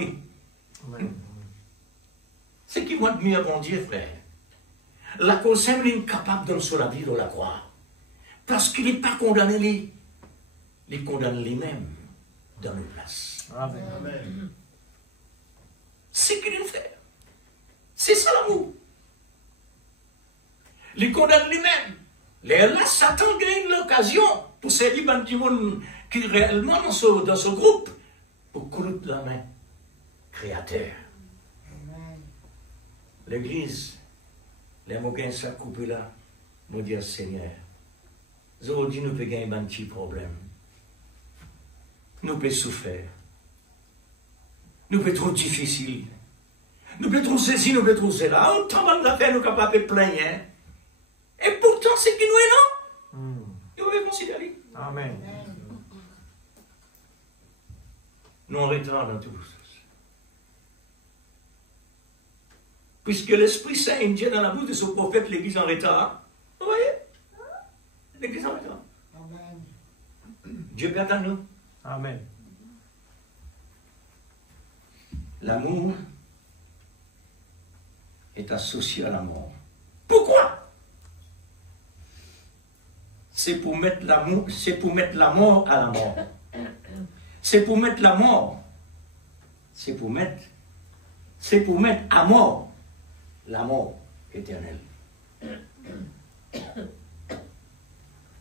C'est qui moi admire mon Dieu, frère. La cause est incapable de sur la vie de la croix. Parce qu'il n'est pas condamné lui. Il condamne lui-même dans nos places. Amen. C'est qu'il nous fait. C'est ça l'amour. Il condamne lui-même. Là, Satan gagne l'occasion pour séduire les gens qui réellement dans ce groupe pour couler la main. Créateur. Amen. L'église, les mots ça coupé là, nous dire Seigneur, aujourd'hui nous pouvons gagner un petit problème. Nous pouvons souffrir. Nous pouvons trop difficile. Nous pouvons trop ceci, nous pouvons trop cela. Autant d'affaires nous sommes capables de plaindre. Hein? Et pourtant, c'est qui nous est non. Nous pouvons considérer. Amen. Nous en retard dans tout ça. Puisque l'Esprit Saint indien dans la bouche de son prophète, l'Église en retard. Vous voyez? L'Église en retard. Amen. Dieu pardonne nous. Amen. L'amour est associé à la mort. Pourquoi? C'est pour mettre l'amour, c'est pour mettre la mort à la mort. C'est pour mettre la mort. C'est pour mettre à mort la mort éternelle.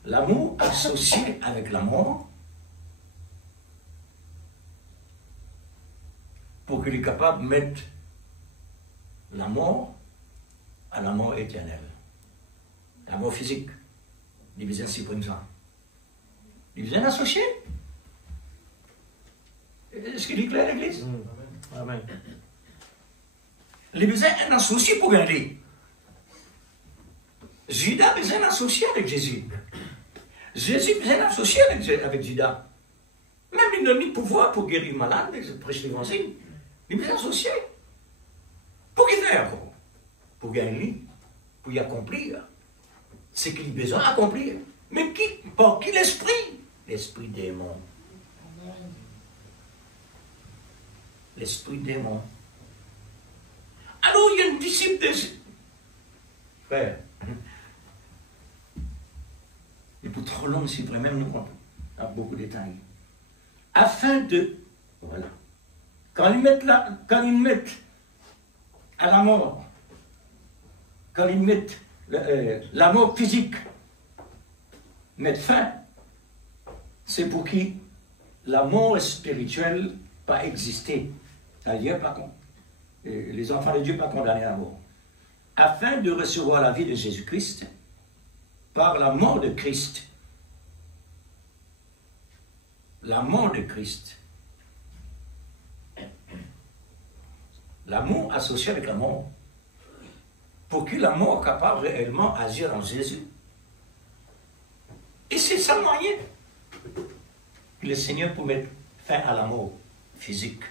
L'amour associé avec la mort pour qu'il est capable de mettre la mort à la mort éternelle. La mort physique. Il besoin supprime ça. Il besoin associé. Est-ce qu'il est clair, l'Église? Amen. Il besoin d'un associé pour garder. Judas a besoin d'associer avec Jésus. Jésus a besoin d'associer avec Judas. Même il n'a ni pouvoir pour guérir le malade, il prêche l'évangile. Il a besoin d'associer. Pour qu'il fasse encore? Pour gagner, pour y accomplir. C'est qu'il a besoin d'accomplir. Mais par qui l'esprit? L'esprit démon. L'esprit démon. Alors il y a un disciple de... Frère, et pour trop long, c'est vrai, même nous comptons, à beaucoup de détails. Afin de... Voilà. Quand ils mettent à la mort, quand ils mettent la mort physique, mettre fin, c'est pour qui la mort spirituelle pas exister. C'est-à-dire, pas contre. Les enfants de Dieu pas condamnés à mort. Afin de recevoir la vie de Jésus-Christ par la mort de Christ. La mort de Christ. L'amour associé avec la mort. Pour que la mort capable réellement agir en Jésus. Et c'est ça le moyen que le Seigneur peut mettre fin à la mort physique.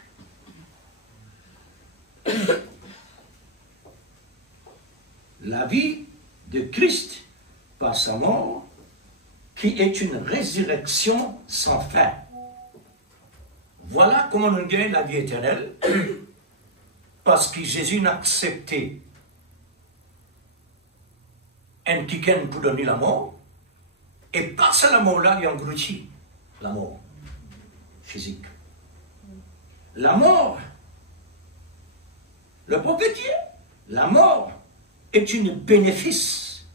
La vie de Christ par sa mort, qui est une résurrection sans fin. Voilà comment nous gagnons la vie éternelle, parce que Jésus n'a accepté un kiken pour donner la mort, et par ce la mort-là, il engloutit la mort physique. La mort, le prophète dit, la mort est un bénéfice.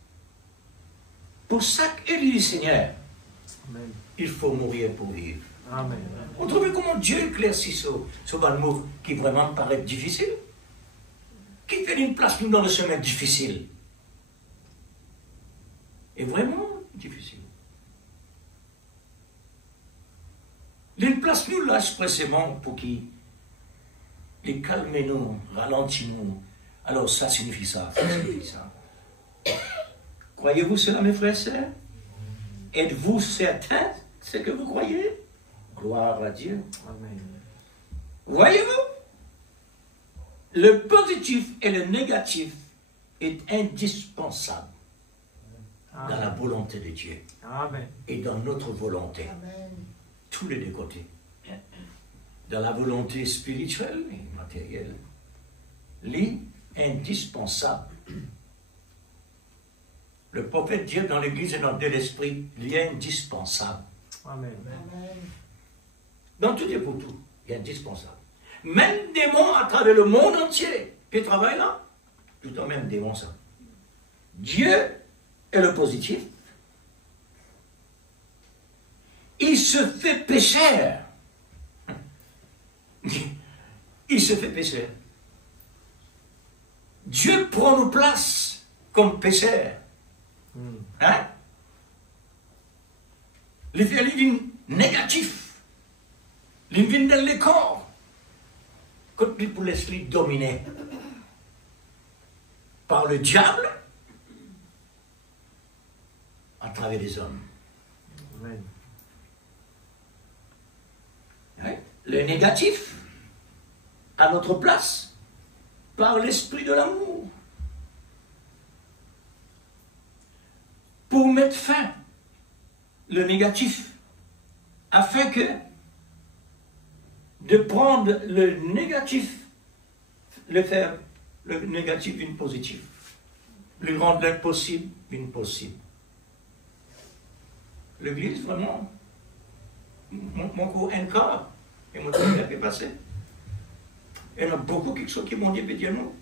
Pour chaque élu du Seigneur, Amen. il faut mourir pour vivre. Amen. On trouve comment Dieu éclaircit ce amour qui vraiment paraît difficile, qui fait une place nous dans le chemin difficile. Et vraiment difficile. Une place nous là expressément pour qui les calmer nous, ralentir nous. Alors ça signifie ça, ça signifie ça. Croyez-vous cela, mes frères et sœurs? Êtes-vous certains de ce que vous croyez? Gloire à Dieu. Amen. Voyez-vous? Le positif et le négatif est indispensable dans la volonté de Dieu Amen. et dans notre volonté. Amen. Tous les deux côtés. Dans la volonté spirituelle et matérielle. L'indispensable. Le prophète dit dans l'église et dans l'esprit, l'indispensable. Amen. Amen. Dans tout et pour tout, l'indispensable. Même démon à travers le monde entier qui travaille là, tout en même démon ça. Dieu est le positif. Il se fait pécheur. Il se fait pécheur. Dieu prend nos places comme pécheurs. Hein? Les vies négatifs. Les vies dans les corps. Quand il pour laisser dominer par le diable à travers les hommes. Amen. Hein? Le négatif à notre place par l'esprit de l'amour. Pour mettre fin le négatif, afin que de prendre le négatif, le faire le négatif une positive, le rendre l'impossible une possible. L'Église, vraiment, mon cours un quart, et mon temps il a fait passer. Il y en a beaucoup qui m'ont dit pédialement.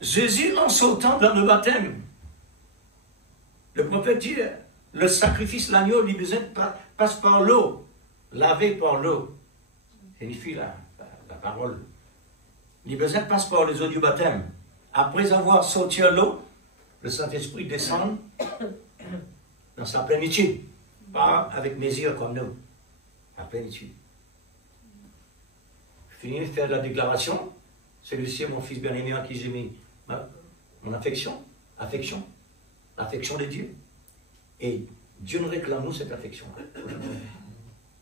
Jésus, en sautant dans le baptême, le prophète dit, le sacrifice, l'agneau, les besoins passe par l'eau, lavé par l'eau. Signifie la parole. Les besoins passent par les eaux du baptême. Après avoir sauté à l'eau, le Saint-Esprit descend dans sa plénitude. Pas avec mesure comme nous. La plénitude. Fini de faire la déclaration. Celui-ci est mon fils bien-aimé en qui j'ai mis mon affection. L'affection de Dieu. Et Dieu nous réclame nous cette affection.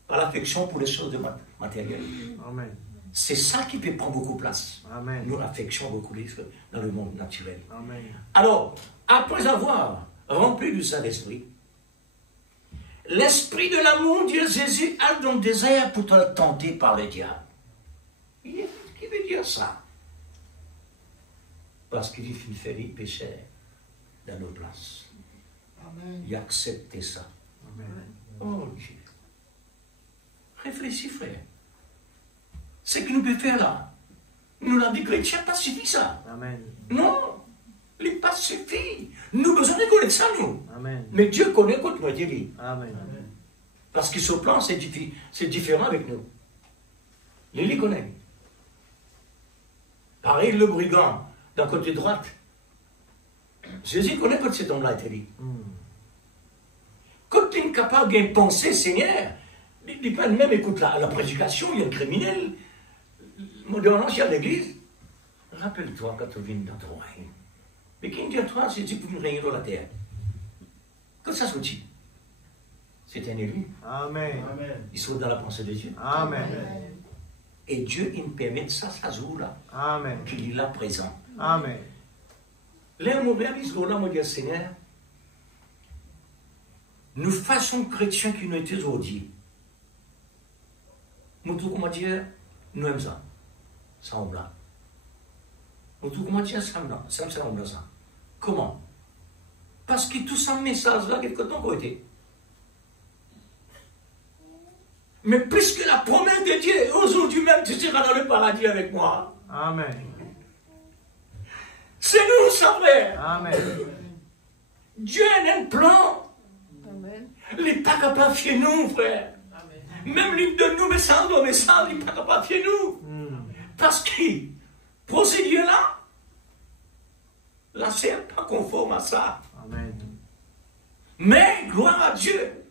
Pas l'affection pour les choses matérielles. Amen. C'est ça qui peut prendre beaucoup de place. Amen. Nous, l'affection beaucoup dans le monde naturel. Amen. Alors, après avoir rempli du Saint-Esprit, l'Esprit de l'amour, Dieu Jésus, a dans le désert pour te tenter par le diable. Qui veut dire ça? Parce qu'il fait des péchés dans nos places. Amen. Il a accepté ça. Amen. Oh Dieu. Réfléchis, frère. Ce que nous pouvons faire là, nous l'avons dit chrétiens, pas suffit ça. Amen. Non, il n'est pas suffit. Nous avons besoin de connaître ça, nous. Amen. Mais Dieu connaît quoi nous dit. Amen. Parce que ce plan, c'est différent avec nous. Il les connaît. Pareil, le brigand, d'un côté droite. Jésus connaît quand cet homme-là était dit. Quand tu es capable de penser, Seigneur, il peut même écouter la prédication, il y a un criminel. Modernement, il y a l'église. Rappelle-toi quand tu viens dans ton règne. Mais qui dit à toi, c'est Dieu pour régner dans la terre. Quand ça soit-il? C'est un élu. Amen. Il saute dans la pensée de Dieu. Amen. Et Dieu, il me permet ça, ça joue là, Amen. qu'il est là présent. Amen. Là, on réalise, là, on dit, Seigneur, nous façons chrétiens qui nous étaient aujourd'hui. Nous, comment dire, nous aimons ça. Ça, on blanc. Comment dire ça? Ça me semble ça. Comment? Parce que tout ce message-là, quelque temps côté. Mais puisque la promesse de Dieu, aujourd'hui même, tu seras dans le paradis avec moi. Amen. C'est nous, ça, frère. Amen. Dieu a un plan. Amen. Il n'est pas capable de faire nous, frère. Même lui donne nous message, il n'est pas capable de faire nous. Parce que, pour ce Dieu-là, la chair n'est pas conforme à ça. Amen. Mais, gloire à Dieu.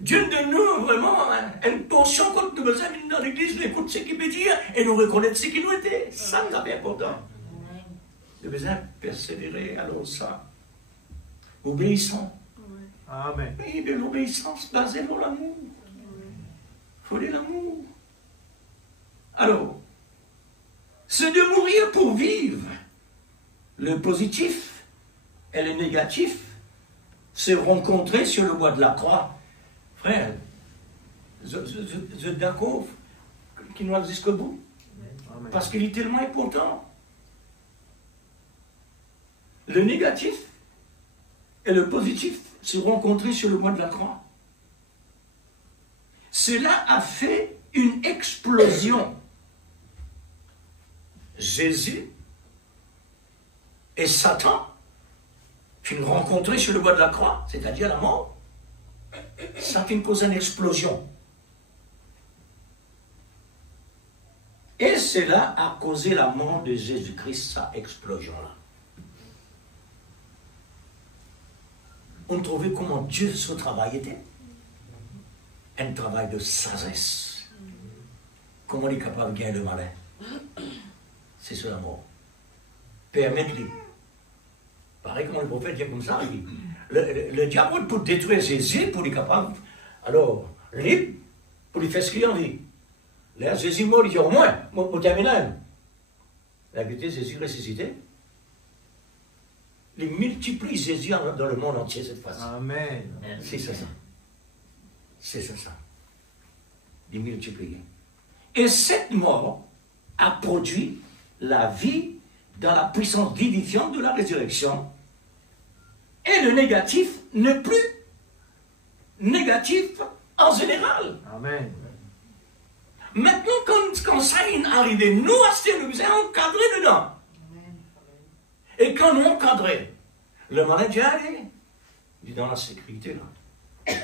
Dieu donne nous vraiment une portion quand nous besoin dans l'église, nous écoute ce qu'il veut dire et nous reconnaître ce qu'il nous était. Ça, c'est bien important. Nous besoin persévérer, alors ça. Obéissant. Amen. Oui, de l'obéissance basée sur l'amour. Il faut de l'amour. Alors, c'est de mourir pour vivre. Le positif et le négatif se rencontrer sur le bois de la croix. Frère, vous êtes d'accord qu'il nous aille jusqu'au bout? Amen. Parce qu'il est tellement important. Le négatif et le positif se rencontrer sur le bois de la croix. Cela a fait une explosion. Jésus et Satan finissent rencontrer sur le bois de la croix, c'est-à-dire la mort. Ça finit cause une explosion. Et cela a causé la mort de Jésus-Christ, cette explosion-là. On trouvait comment Dieu, ce travail était. Un travail de sagesse. Comment il est capable de gagner le malin? C'est sur la mort. Permettre-lui. Pareil comme le prophète dit comme ça, il dit, le diable pour détruire Jésus, pour lui capable, alors, libre, pour lui faire ce qu'il en dit. Là, Jésus mort, il dit au moins, pour terminer. La vérité, Jésus ressuscité. Il multiplie Jésus dans le monde entier cette fois-ci. Amen. C'est ça. C'est ça. Il multiplie. Et cette mort a produit la vie dans la puissance vivifiante de la résurrection. Et le négatif n'est plus négatif en général. Amen. Maintenant, quand ça est arrivé, nous, nous sommes encadrés dedans. Et quand nous encadrés, le malin dit, allez, il est dans la sécurité là.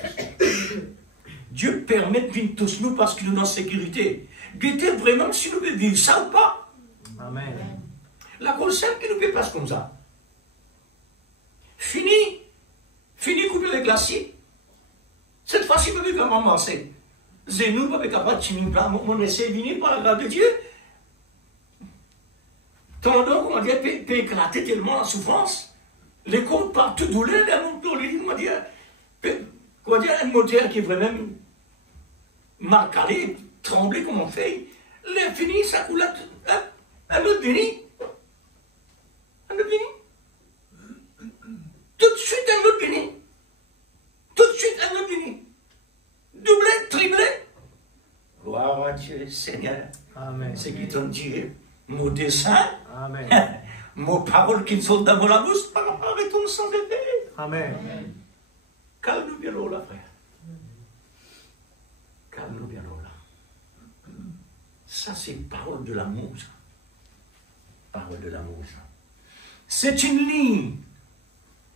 Dieu permet de vivre tous nous parce qu'il est dans la sécurité. Guettez vraiment si nous devons vivre ça ou pas. Amen. La conscience qui nous fait passer comme ça. Fini couper avec l'acide. Cette fois-ci, je ne peux pas capable de marcher. Zenou ne peut pas capable de chiminer plat. Mon essai est venu par la grâce de Dieu. Tendons, comment dire, peut éclater tellement la souffrance. Les corps partout douleur, les monteurs, les lignes, comment dire, un moteur qui est vraiment mal calé, tremblé comme on fait. Les fini, ça coule, un autre vini. Tout de suite un autre vini. Tout de suite un autre vini. Doublé, triplé. Gloire à Dieu, Seigneur. Amen. C'est qui t'ont dit, mon dessein, Amen. mon parole qui ne sont dans la bouche, par rapport à ton sang bébé. Amen. Calme-nous bien là, frère. Calme-nous bien là. Ça, c'est parole de l'amour, ça. Parole de l'amour, ça. C'est une ligne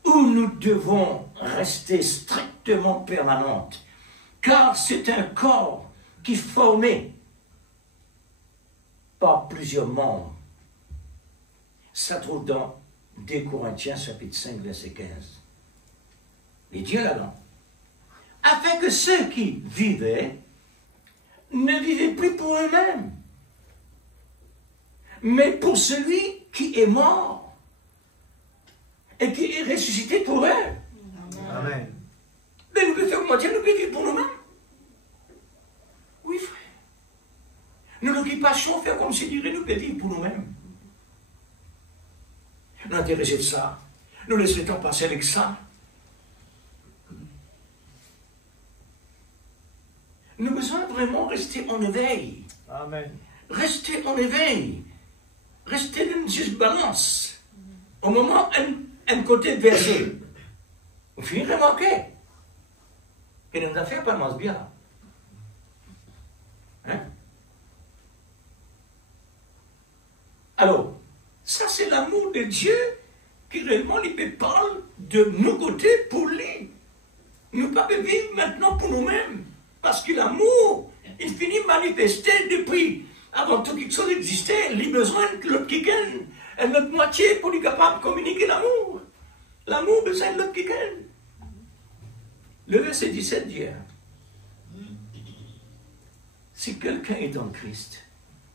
où nous devons rester strictement permanente, car c'est un corps qui est formé par plusieurs membres. Ça trouve dans 2 Corinthiens chapitre 5 verset 15. Il dit là-dedans, afin que ceux qui vivaient ne vivaient plus pour eux-mêmes, mais pour celui qui est mort et qui est ressuscité pour eux. Amen. Mais nous pouvons faire comment dire, nous pouvons vivre pour nous-mêmes. Oui, frère. Nous l'occupation, faire comme si dirait, nous pouvons vivre pour nous-mêmes. Nous intéressons de ça. Nous laissons passer avec ça. Nous devons vraiment rester en éveil. Amen. Rester en éveil. rester dans une juste balance. Au moment où un côté versé, vous finirez remarquer que nos affaires pas bien. Hein? Alors, ça c'est l'amour de Dieu qui réellement il parle de nos côtés pour lui. Nous ne pouvons pas vivre maintenant pour nous-mêmes. Parce que l'amour, il finit manifesté depuis, avant tout quelque chose existait, il a besoin de l'autre qui gagne, et notre moitié pour être capable de communiquer l'amour. L'amour besoin de l'autre qui gagne. Le verset 17 dit, si quelqu'un est en Christ,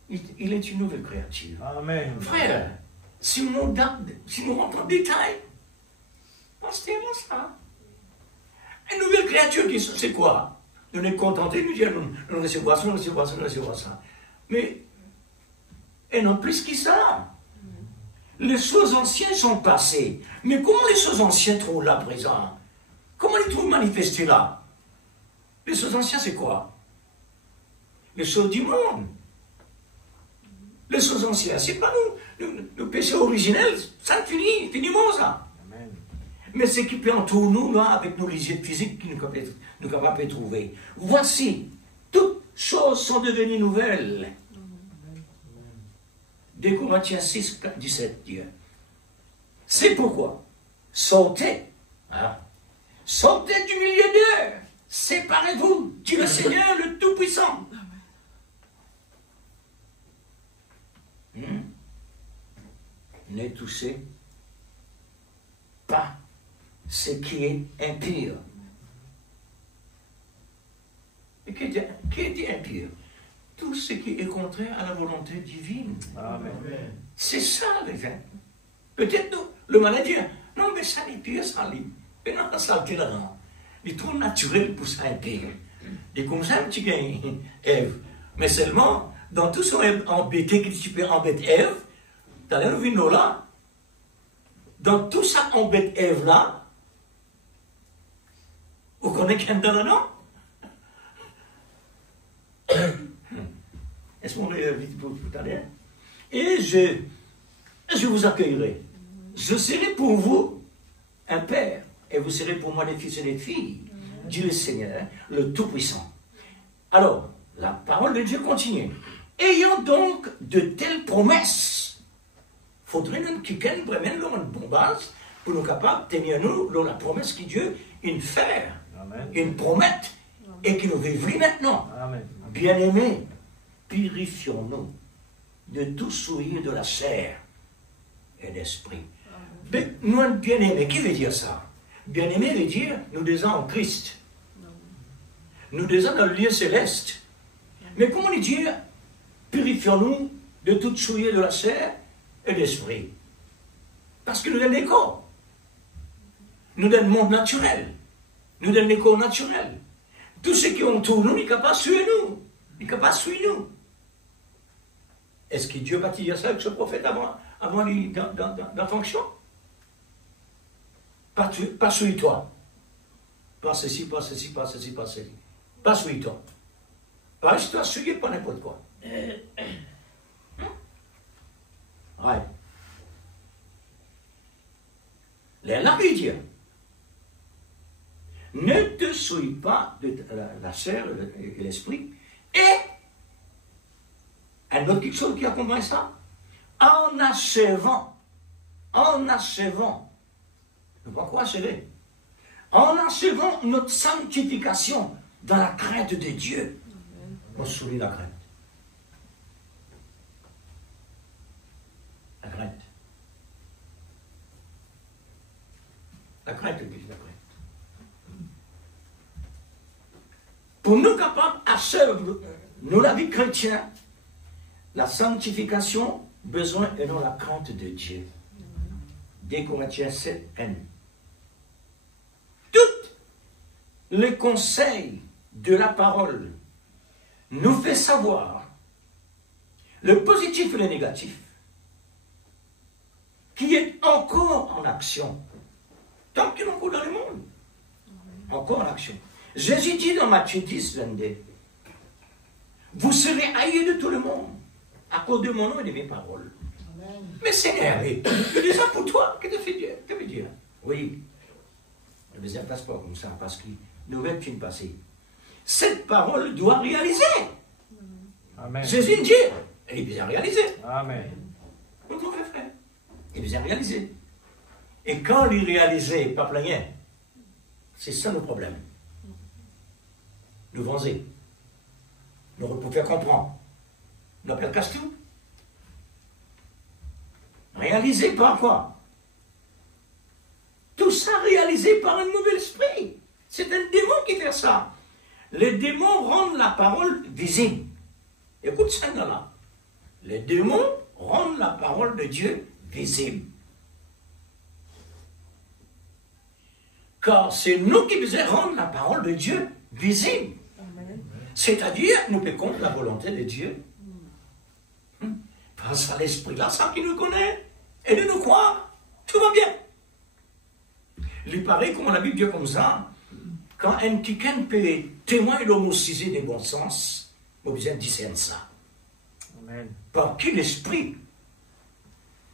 il est une nouvelle créature. Amen. Frère, si nous rentrons en détail, c'est tellement ça. Une nouvelle créature, c'est quoi? Nous sommes contentés, nous disons, nous recevons ça, nous recevons ça, nous recevons ça. Mais, et non plus que ça. Les choses anciennes sont passées. Mais comment les choses anciennes trouvent là présent? Comment ils trouvent manifestés là? Les choses anciennes, c'est quoi? Les choses du monde. Les choses anciennes, c'est pas nous péchés originels, ça finit, finiment ça. Amen. Mais ce qui peut entourer nous, là, avec nos légions physiques qui nous capables de trouver. Voici, toutes choses sont devenues nouvelles. 2 Corinthiens 6, 17 dit. C'est pourquoi, sortez, hein, sortez du milieu d'eux, séparez-vous, dit le Seigneur le Tout-Puissant. Ne touchez pas ce qui est impur. Et qui est impur? Tout ce qui est contraire à la volonté divine. Amen. C'est ça, les gens. Peut-être nous, le malade dit, non, mais ça n'est pire, ça n'est. Mais non, ça c'est là. Il est trop naturel pour ça impur. Et comme ça, tu gagnes Ève. Mais seulement, dans tout son embêté que tu peux embêter Ève, tu as l'air de venir là. Dans tout ça embête Ève là, vous connaissez quelqu'un dans le nom? Est-ce qu'on va vite pour tout à l'heure? Et je vous accueillerai. Je serai pour vous un père, et vous serez pour moi des fils et des filles, dit le Seigneur, le Tout-Puissant. Alors, la parole de Dieu continue. Ayant donc de telles promesses, faudrait-nous quelqu'un vraiment une bonne base pour nous capables de tenir nous la promesse que Dieu il fait, il promet, et qui nous vivons maintenant. Amen. Bien-aimés, purifions-nous de tout souillure de la chair et d'esprit. Mais nous, bien-aimés, qui veut dire ça? Bien-aimé veut dire nous déjà en Christ. Nous déjà dans le lieu céleste. Mais comment dire purifions-nous de toute souillure de la chair et d'esprit? Parce que nous donnons des corps. Nous donnons le monde naturel. Nous donnons les corps naturels. Tout ce qui entoure nous, il n'est capable de suivre nous. Il n'est capable de suivre nous. Est-ce que Dieu va dire ça avec ce prophète avant la fonction? Pas suivre toi. Pas ceci, pas ceci, pas ceci, pas ceci. Pas suivre toi. Pas toi suivre pas n'importe quoi. Ouais. La Bible dit, ne te souille pas de la chair et l'esprit, et un autre quelque chose qui accompagne ça, en achevant, ne pas quoi achever, en achevant notre sanctification dans la crainte de Dieu. On souligne la crainte. La crainte. La crainte, la crainte. Pour nous capables d'achever nous la vie chrétienne, la sanctification, besoin et non la crainte de Dieu. 2 Corinthiens 7, 1. Tous les conseils de la parole nous fait savoir le positif et le négatif qui est encore en action. Tant qu'il est encore dans le monde, encore en action. Jésus dit dans Matthieu 10, 22, vous serez haïs de tout le monde à cause de mon nom et de mes paroles. Mais Seigneur, je dis ça pour toi. Qu'est-ce que tu fais? Que veut dire? Oui. Ne me passe pas comme ça, parce qu'il ne veut qu'une passée. Cette parole doit réaliser. Amen. Jésus dit, elle est bien réalisée. Amen. Donc on fait frère. Elle est bien réalisée. Et quand lui réaliser, pas plein, c'est ça le problème. Nous vanzer. Nous pouvons faire comprendre. Nous appelle casse-tout. Réalisé par quoi? Tout ça réalisé par un mauvais esprit. C'est un démon qui fait ça. Les démons rendent la parole visible. Écoute ça là. Les démons rendent la parole de Dieu visible. Car c'est nous qui devons rendre la parole de Dieu visible. C'est-à-dire, nous pécons la volonté de Dieu. Parce à l'esprit là, ça qui nous connaît. Et de nous croire. Tout va bien. Il paraît, comme on a vu Dieu comme ça, quand un quelqu'un peut témoigner l'homicide des bons sens, on a besoin de discerner ça. Amen. Par qui l'esprit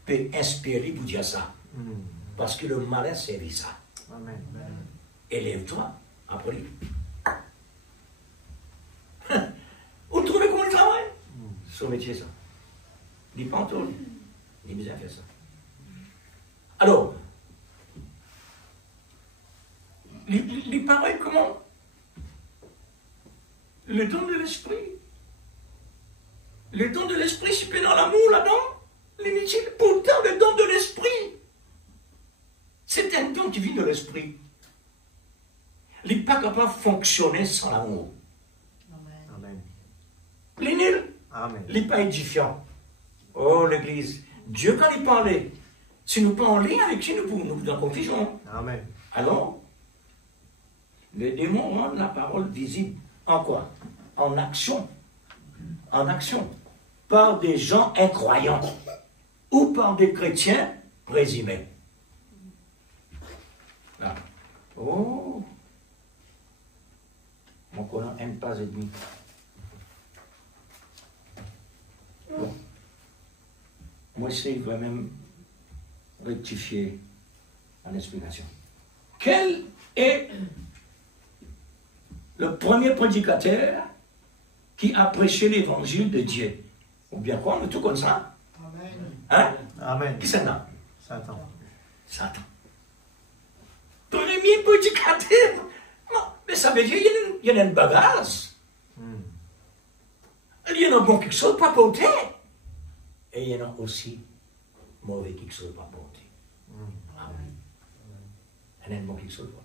peut inspirer pour dire ça? Parce que le malin servit ça. Amen. Élève-toi, après lui. Vous trouvez comment il travaille? Son métier, ça. Il n'est pas entendu. Il est bien fait ça. Alors, il paraît comment? Le don de l'esprit. Le don de l'esprit, si peut dans l'amour là-dedans, l'inutile. Pourtant, le don de l'esprit, c'est un don qui vient de l'esprit. Il n'est pas capable de fonctionner sans l'amour. Amen. Il est nul. Amen. Il n'est pas édifiant. Oh, l'Église. Dieu, quand il parlait, si nous pas en lien avec qui nous sommes dans la confusion. Amen. Alors, les démons rendent la parole visible. En quoi? En action. En action. Par des gens incroyants. Ou par des chrétiens présumés. Là. Oh. Mon collant aime pas et demi. Bon. Moi, je vais même rectifier en explication. Quel est le premier prédicateur qui a prêché l'évangile de Dieu? Ou bien quoi, on est tout comme ça? Hein? Amen. Qui c'est là? Satan. Satan. Premier prédicateur. Non, mais ça veut dire qu'il y a une bagage. Il y en a bon quelque chose pas porté. Et il y en a aussi mauvais quelque chose pas porté. Amen. Il y en a bon quelque chose pas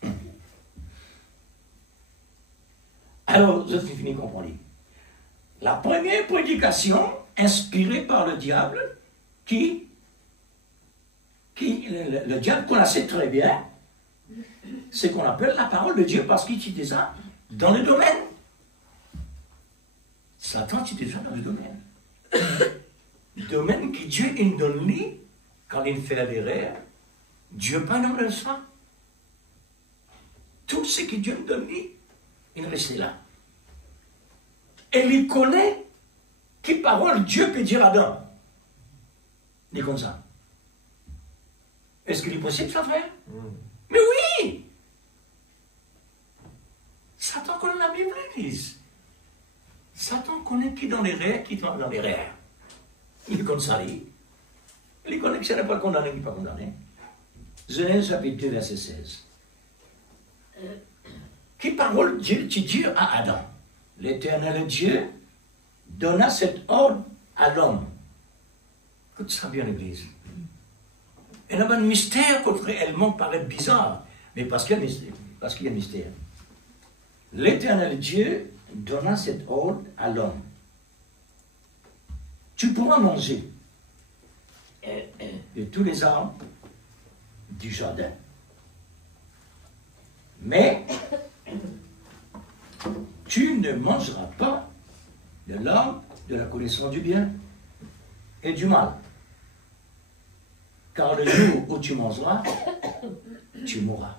porté. Alors, je finis de comprendre. La première prédication inspirée par le diable, le diable connaissait très bien, c'est qu'on appelle la parole de Dieu parce qu'il utilise ça dans le domaine. Satan utilise ça dans le domaine. Le domaine que Dieu il donne lui, quand il fait l'erreur, Dieu pas dans ça. Tout ce que Dieu donne lui, il reste là. Et il connaît quelle parole Dieu peut dire là-dedans. Il est comme ça. Est-ce qu'il est possible ça, frère? Mais oui! Satan connaît la Bible, l'Église. Satan connaît qui dans les rêves, qui dans les rêves. Il est comme ça, lui. Il connaît que ce n'est pas condamné, qui n'est pas condamné. Genèse chapitre 2, verset 16. Quelle parole Dieu dit à Adam? L'Éternel Dieu donna cet ordre à l'homme. Écoute ça bien, l'Église. Il y a un mystère qui réellement paraît bizarre, mais parce qu'il y a un mystère. L'Éternel Dieu donna cet ordre à l'homme. Tu pourras manger de tous les arbres du jardin. Mais tu ne mangeras pas de l'arbre de la connaissance du bien et du mal. Car le jour où tu mangeras, tu mourras.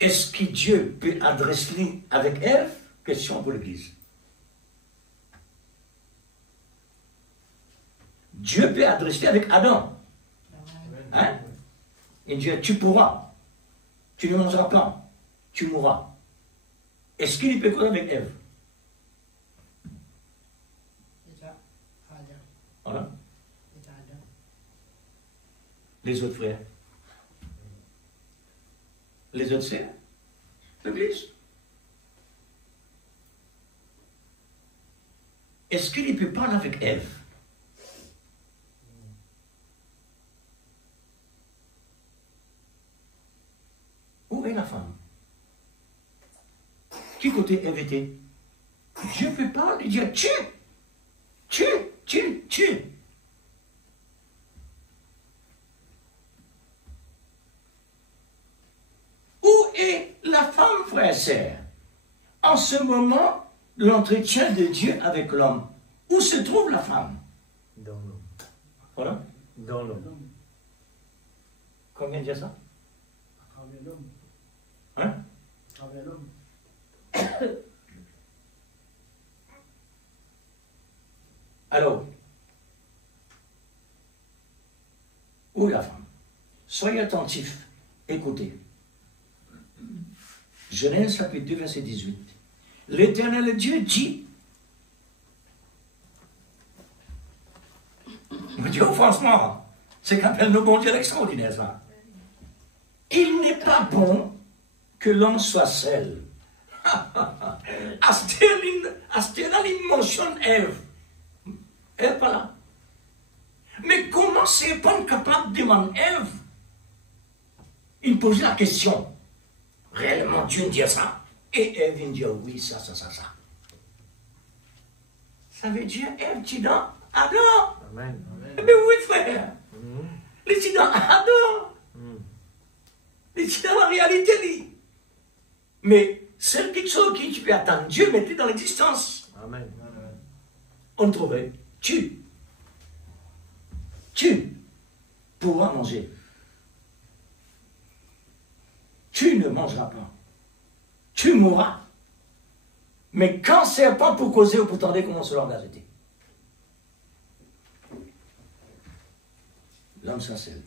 est-ce que Dieu peut adresser avec Ève? Question pour l'Église. Dieu peut adresser avec Adam. Hein? Et Dieu, tu pourras. Tu ne mangeras pas. Tu mourras. Est-ce qu'il peut causer avec Ève? Voilà. Les autres frères. Les autres sœurs. L'Église. Est-ce qu'il peut parler avec Ève? Où est la femme? Qui côté Ève était? Dieu peut pas lui dire tue. Où est la femme, frère et sœur? En ce moment, l'entretien de Dieu avec l'homme. Où se trouve la femme? Dans l'homme. Voilà. Dans l'homme. Combien dit ça? À travers l'homme. Hein? À travers l'homme. Alors, où est la femme? Soyez attentifs, écoutez. Genèse chapitre 2, verset 18. L'Éternel Dieu dit, Dieu, franchement, c'est qu'appelle le bon Dieu extraordinaire, ça. Il n'est pas bon que l'homme soit seul. Astéla, il mentionne Ève. Elle n'est pas là. Mais comment c'est pas capable de demander Ève? Il pose la question. Réellement, Dieu dit ça. Et Ève vient dire oui, ça. Ça veut dire Ève, tu dans Adam. Amen. Eh bien oui, frère. Les tu dans Adam. Les tu dans la réalité. Li. Mais c'est quelque chose qui tu peux attendre Dieu, mais tu es dans l'existence. Amen. On trouvait. Tu pourras manger. Tu ne mangeras pas. Tu mourras. Mais quand c'est pas pour causer ou pour tendre, comment cela va jeter? L'homme s'asselle.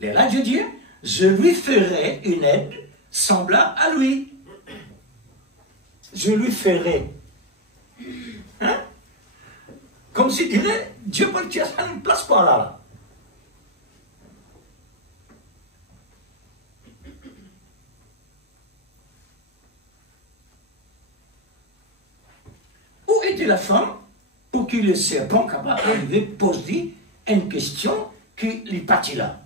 Là, Dieu dit, je lui ferai une aide semblable à lui. Je lui ferai. Hein? Comme s'il dirait, Dieu peut dire ça ne place pas là. Où était la femme pour que le serpent capable de poser une question qui lui partit là?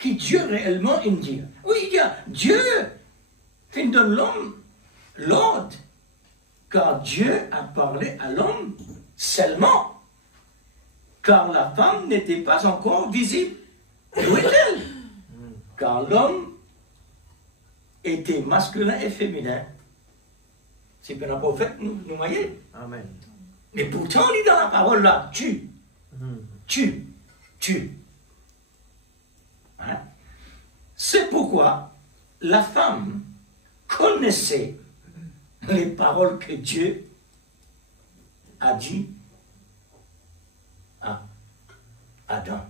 Qui Dieu réellement il dit? Oui, il dit, Dieu fait de l'homme l'ordre. Car Dieu a parlé à l'homme seulement, car la femme n'était pas encore visible. Où est-elle? Car l'homme était masculin et féminin. C'est bien un prophète, nous voyez. Amen. Mais pourtant, il est dans la parole là, tu. Hein? C'est pourquoi la femme connaissait les paroles que Dieu a dit à Adam.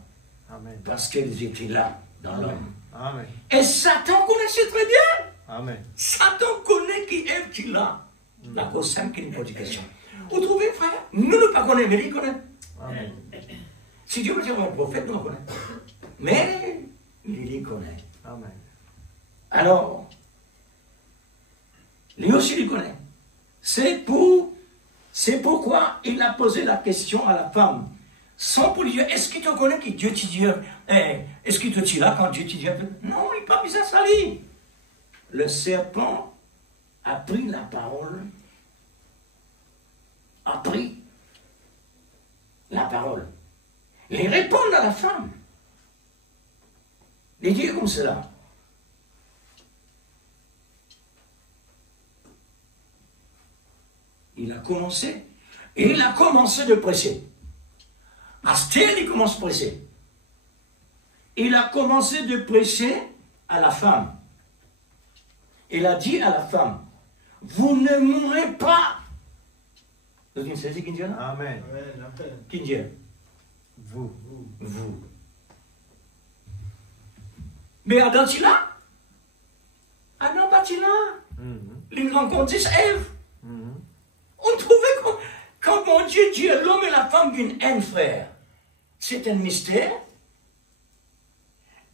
Amen. Parce qu'elles étaient là, dans l'homme. Amen. Et Satan connaissait très bien. Amen. Satan connaît qui est là. La cause simple qui nous pose des questions. Vous trouvez, frère? Nous ne pas connaissons, mais il connaît. Amen. Si Dieu veut dire un prophète, nous le connaissons. Mais il connaît. Amen. Alors, lui aussi il connaît. C'est pourquoi il a posé la question à la femme. Sans pour lui dire, est-ce qu'il te connaît que Dieu te dit, est-ce qu'il te dit là quand Dieu te dit, non, il n'a pas mis ça sali. Le serpent a pris la parole, Il répond à la femme. Il dit comme cela. Il a commencé de presser. Astère, il commence à presser. Il a commencé de presser à la femme. Il a dit à la femme, vous ne mourrez pas. Vous avez saisi qui dit là? Amen. Qui dit? Vous. Vous. Mais Adam, tu là? Adam, pas tu là? Il rencontre Ève. On trouvait quand mon Dieu dit l'homme et la femme d'une haine, frère, c'est un mystère.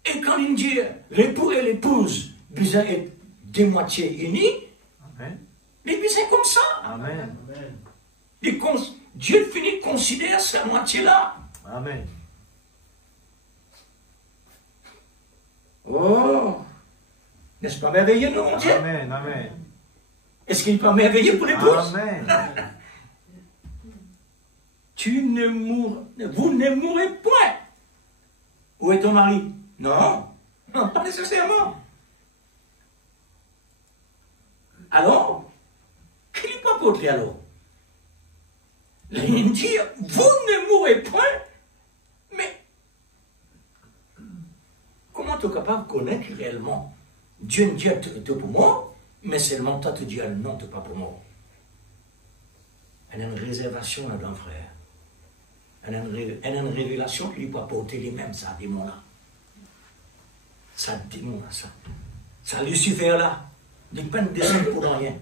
Et quand il dit l'époux et l'épouse, besoin être des moitiés unis, Amen. mais c'est comme ça. Amen. Dieu finit considère cette moitié-là. Amen. Oh, n'est-ce pas merveilleux, non, mon Dieu? Amen. Amen. Est-ce qu'il n'est pas merveilleux pour l'épouse? Amen. Vous ne mourrez point. Où est ton mari? Non, non, pas nécessairement. Alors, qui n'est pas pour alors? Il dit, vous ne mourrez point, mais comment tu es capable de connaître réellement? Dieu ne dit tu pour moi, mais seulement toi tu dis non, tu n'es pas pour moi. Il y a une réservation là-dedans, frère. Il y a une révélation qui lui peut apporter les mêmes, ça, démon-là. Ça, démon-là, ça. Ça, Lucifer là, il ne peut pas descendre pour rien.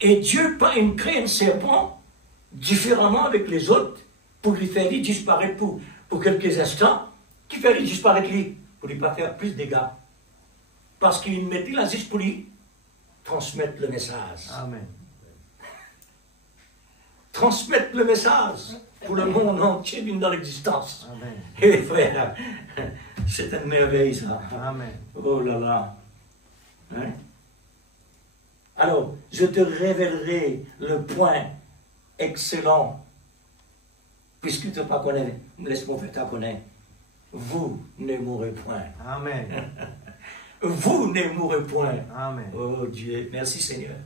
Et Dieu pas créé un serpent différemment avec les autres pour lui faire disparaître pour quelques instants, qui fait lui disparaître lui, pour lui pas faire plus de dégâts. Parce qu'il mettait là juste pour lui transmettre le message. Amen. Transmettre le message pour le monde entier dans l'existence. Amen. Et frère, c'est une merveille ça. Amen. Oh là là. Hein? Alors, je te révélerai le point excellent, puisque tu ne pas connais, laisse-moi faire ta connaître. Vous ne mourrez point. Amen. Vous ne mourrez point. Amen. Oh Dieu, merci Seigneur.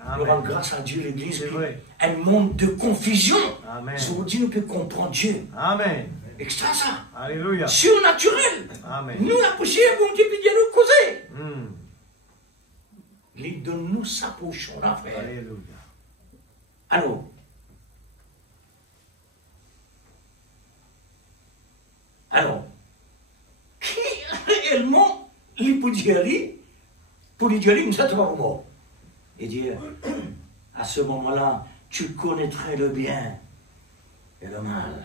Amen. Nous rendons grâce à Dieu, l'Église, C'est vrai. un monde de confusion. Amen. Je vous dis, nous pouvons comprendre Dieu. Amen. Extra ça. Alléluia. Surnaturel. Amen. Nous, la poussière, bon Dieu, puis Dieu nous causer. Mm. Il donne-nous sa pochon là, frère. Alléluia. Alors, qui réellement, il peut dire, pour lui dire, nous sommes pas morts. Et dire, à ce moment-là, tu connaîtrais le bien et le mal.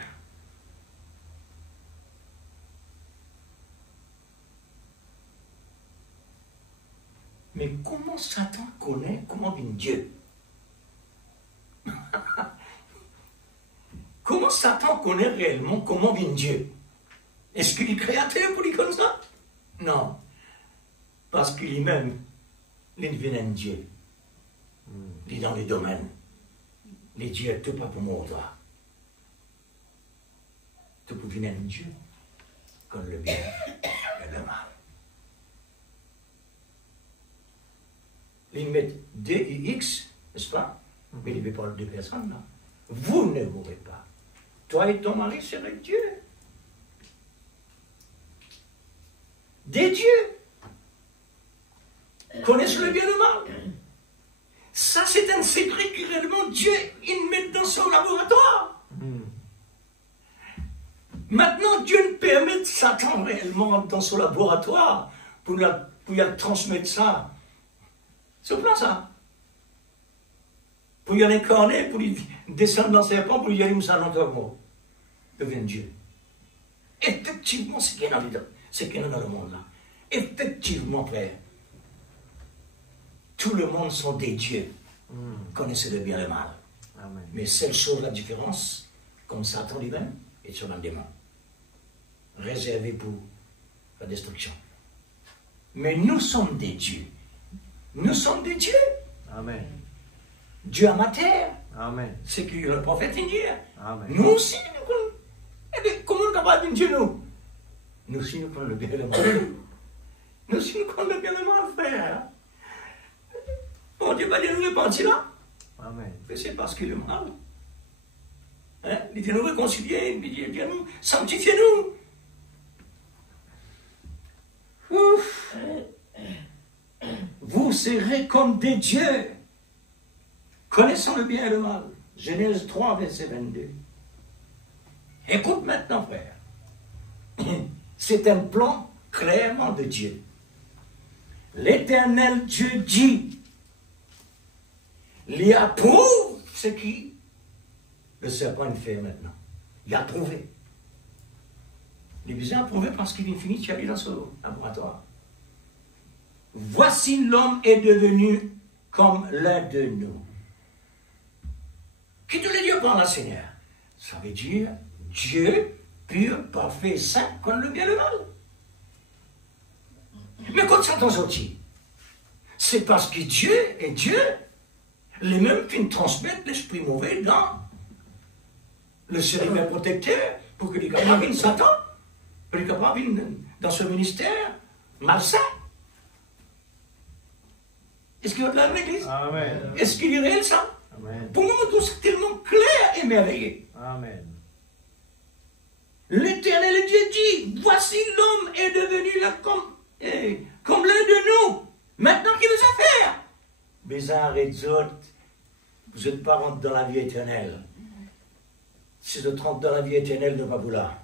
Mais comment Satan connaît, comment vient Dieu? Comment Satan connaît réellement comment vient Dieu? Est-ce qu'il est créateur pour lui comme ça? Non. Parce qu'il est même, il vient un Dieu. Il est dans les domaines. Les dieux, tout pas pour moi, toi. Tout pour venir un Dieu, comme le bien et le mal. Ils mettent D et X, n'est-ce pas? Mais il ne parle de personne là. Vous ne mourrez pas. Toi et ton mari seraient Dieu. Des dieux. Connaissent le bien et le mal. Ça, c'est un secret que réellement Dieu, il met dans son laboratoire. Maintenant, Dieu ne permet Satan réellement dans son laboratoire pour lui transmettre ça. Sur plan ça. Pour lui incarner, pour lui descendre dans ses plans, pour lui dire, nous allons dans le monde. Devient Dieu. Effectivement, c'est qu'il y en a dedans. C'est qu'il y en a dans le monde là. Effectivement, frère. Tout le monde sont des dieux. Connaissez le bien et le mal. Amen. Mais seule chose, la différence, comme Satan lui-même, est sur un démon. Réservé pour la destruction. Mais nous sommes des dieux. Nous sommes des dieux. Amen. Dieu amateur. Amen. C'est que le prophète dit. Amen. Nous aussi, nous connaissons. Eh bien, comment on va dire Dieu, nous? Nous aussi, nous connaissons le bien et le mal. Nous aussi, nous connaissons le bien et le mal, frère. Bon Dieu va dire nous repentir là. Amen. Mais c'est parce qu'il est mal. Hein? Il dit nous réconcilier, il dit nous sanctifiez-nous. Ouf. serez comme des dieux, connaissant le bien et le mal. Genèse 3, verset 22. Écoute maintenant, frère. C'est un plan clairement de Dieu. L'Éternel Dieu dit, il approuve ce qui le serpent fait maintenant. Il a trouvé. Il est bien approuvé parce qu'il est fini de aller dans ce laboratoire. Voici l'homme est devenu comme l'un de nous. Qui te le dit par la Seigneur? Ça veut dire Dieu pur, parfait, saint, connaît le bien et le mal. Mais quand Satan sortit, c'est parce que Dieu est Dieu, les mêmes qui nous transmettent l'esprit mauvais dans le cérébral protecteur pour que les gars viennent Satan, pour que les gars viennent dans ce ministère malsain. Est-ce qu'il y a de la l'église? Amen. Est-ce qu'il est réel ça? Amen. Pour nous, tout c'est tellement clair et merveilleux. Amen. L'Éternel Dieu dit, voici l'homme est devenu là comme l'un de nous. Maintenant qu'il nous a fait. Mais arrête autres, vous n'êtes pas rentrés dans la vie éternelle. Si je rentre dans la vie éternelle, ne pas vous là.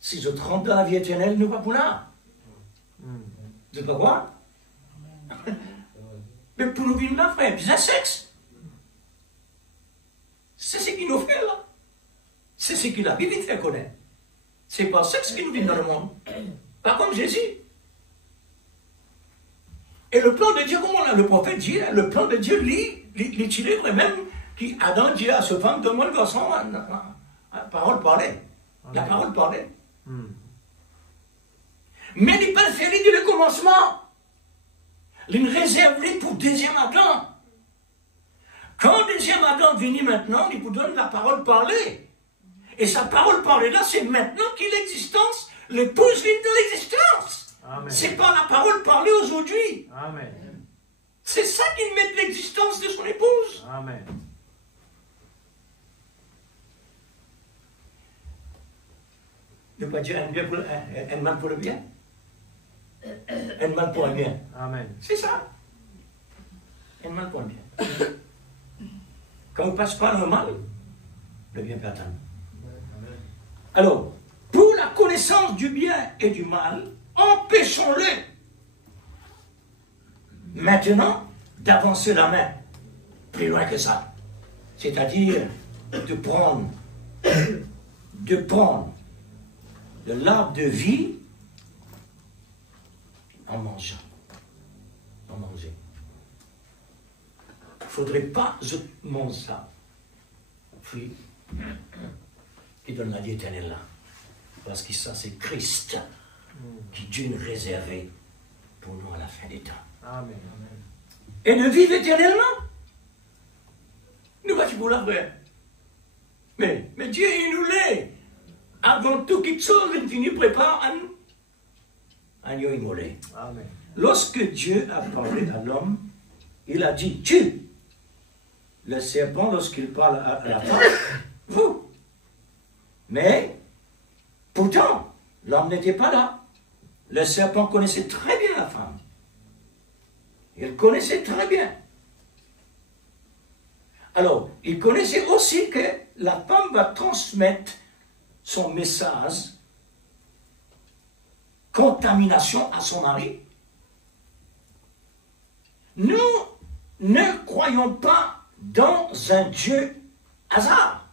Si je rentre dans la vie éternelle, ne pas vous là. Vous savez pas quoi? Mais pour nous vivre là, frère, c'est un sexe. C'est ce qu'il nous fait là. C'est ce qu'il a Bible fait connaître. C'est pas sexe qui nous vit dans le monde. Pas comme Jésus. Et le plan de Dieu, comment le prophète dit, le plan de Dieu, l'équilibre, même qui Adam dit à ce femme, donne-moi le garçon, la parole parlait. La parole parlait. Mais il n'est pas fait dès le commencement. Il réserve pour deuxième Adam. Quand deuxième Adam vient maintenant, il vous donne la parole parlée. Et sa parole parlée là, c'est maintenant qu'il l'existence, l'épouse vient de l'existence. C'est pas la parole parlée aujourd'hui. Amen. C'est ça qui met l'existence de son épouse. Amen. Ne pas dire un mal pour le bien. Un mal pour le bien. Amen. C'est ça. Un mal pour le bien. Quand on ne passe pas le mal, le bien peut attendre. Alors, pour la connaissance du bien et du mal, empêchons-le maintenant d'avancer la main plus loin que ça. C'est-à-dire de prendre de l'arbre de vie en mangeant. En manger. Il ne faudrait pas manger ça. Puis, qui donne la vie éternelle là. Parce que ça, c'est Christ qui Dieu nous réservé pour nous à la fin des temps. Amen. Et de vivre éternellement. Nous va-tu pour la vraie. Mais Dieu, il nous l'est. Avant tout quelque chose, il nous prépare à nous. Agneau immolé. Amen. Lorsque Dieu a parlé à l'homme, il a dit, tue. Le serpent, lorsqu'il parle à la femme, vous. Mais, pourtant, l'homme n'était pas là. Le serpent connaissait très bien la femme. Il connaissait très bien. Alors, il connaissait aussi que la femme va transmettre son message, contamination à son mari. Nous ne croyons pas dans un Dieu hasard.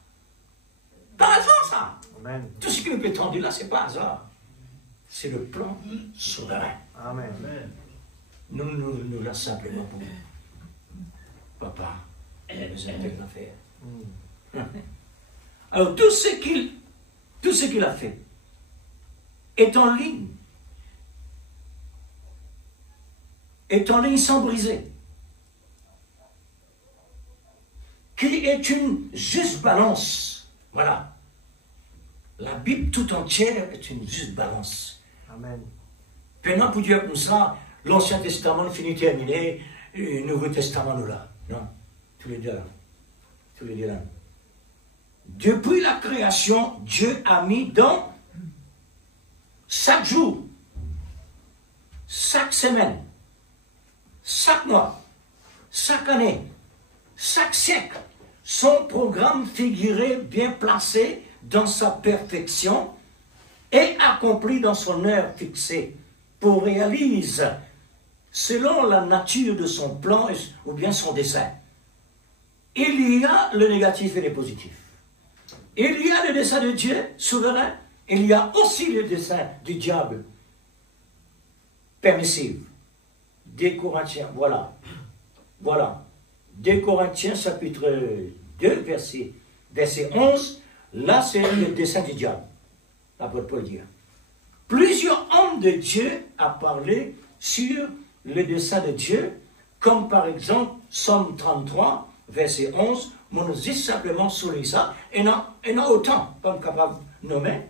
Pas hasard, ça. Amen. Tout ce qui nous est tendu là, ce n'est pas hasard. C'est le plan souverain. Amen. Nous l'a simplement pour papa, elle a besoin de l'affaire. Alors, tout ce qu'il a fait est en ligne. Est en ligne sans briser. Qui est une juste balance. Voilà. La Bible tout entière est une juste balance. Amen. Maintenant, pour dire comme ça, l'Ancien Testament fini terminé, le Nouveau Testament nous là. Non, tous les deux là. Tous les deux là. Depuis la création, Dieu a mis dans chaque jour chaque semaine, chaque mois, chaque année, chaque siècle, son programme figurait bien placé dans sa perfection et accompli dans son heure fixée pour réaliser selon la nature de son plan ou bien son dessein. Il y a le négatif et le positif. Il y a le dessein de Dieu souverain, il y a aussi le dessein du diable permissif. 2 Corinthiens, voilà. 2 Corinthiens chapitre 2, verset 11, là c'est le dessein du diable. L'apôtre Paul dit. Plusieurs hommes de Dieu ont parlé sur le dessein de Dieu, comme par exemple Psaume 33, verset 11, on nous dit simplement souligner ça, et non autant, comme capable de nommer,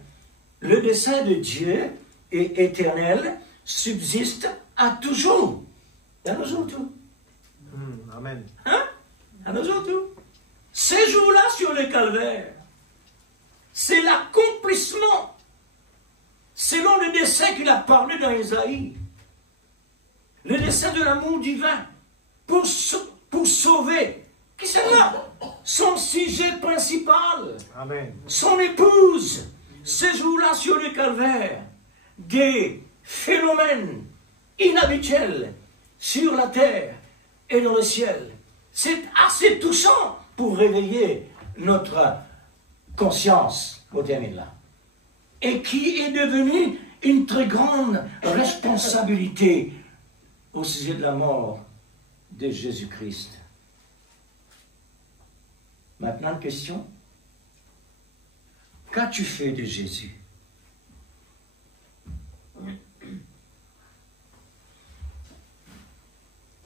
le dessein de Dieu est éternel, subsiste à toujours. À nous autres. Amen. Hein? À nous autres. Ces jours-là sur le calvaire, c'est l'accomplissement, selon le dessein qu'il a parlé dans Isaïe, le dessein de l'amour divin, pour sauver. Qui c'est là? Son sujet principal. Amen. Son épouse. Ces jours-là sur le calvaire, des phénomènes inhabituels sur la terre et dans le ciel. C'est assez touchant pour réveiller notre conscience, au terme là. Et qui est devenu une très grande responsabilité au sujet de la mort de Jésus-Christ. Maintenant, une question. Qu'as-tu fait de Jésus?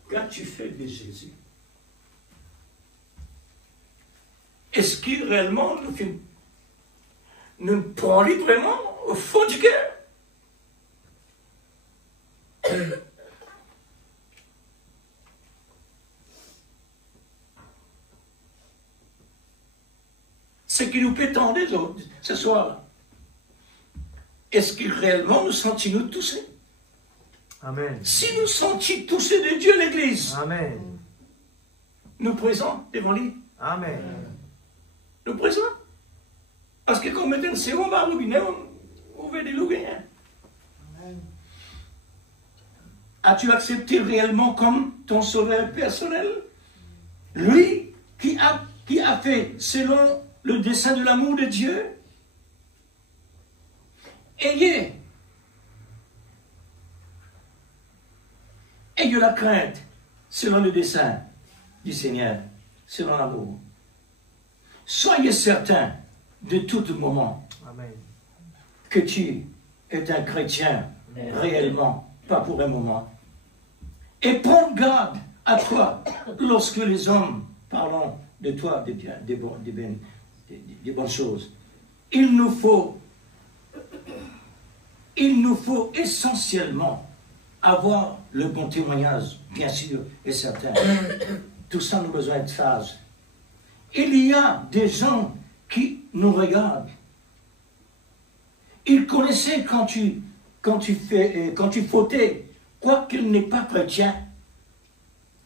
Qu'as-tu fait de Jésus? Est-ce qu'il réellement nous prend vraiment au fond du cœur? Ce qui nous pétend des autres ce soir. Est-ce que réellement nous sentons-nous touchés? Amen. Si nous sentons touchés de Dieu, l'Église, Amen. nous présents devant lui. Amen. Nous présents. Parce que comme maintenant, c'est on va robinet, on veut des loups. As-tu accepté réellement comme ton sauveur personnel? Lui qui a fait selon le dessein de l'amour de Dieu? Ayez la crainte selon le dessein du Seigneur, selon l'amour. Soyez certains de tout moment Amen. que tu es un chrétien réellement, pas pour un moment. Et prends garde à toi lorsque les hommes parlent de toi des bonnes choses. Il nous faut essentiellement avoir le bon témoignage, bien sûr, et certain. Tout ça, nous avons besoin de sages. Il y a des gens qui nous regardent. Ils connaissaient quand tu fautais, quoi qu'il n'est pas chrétien.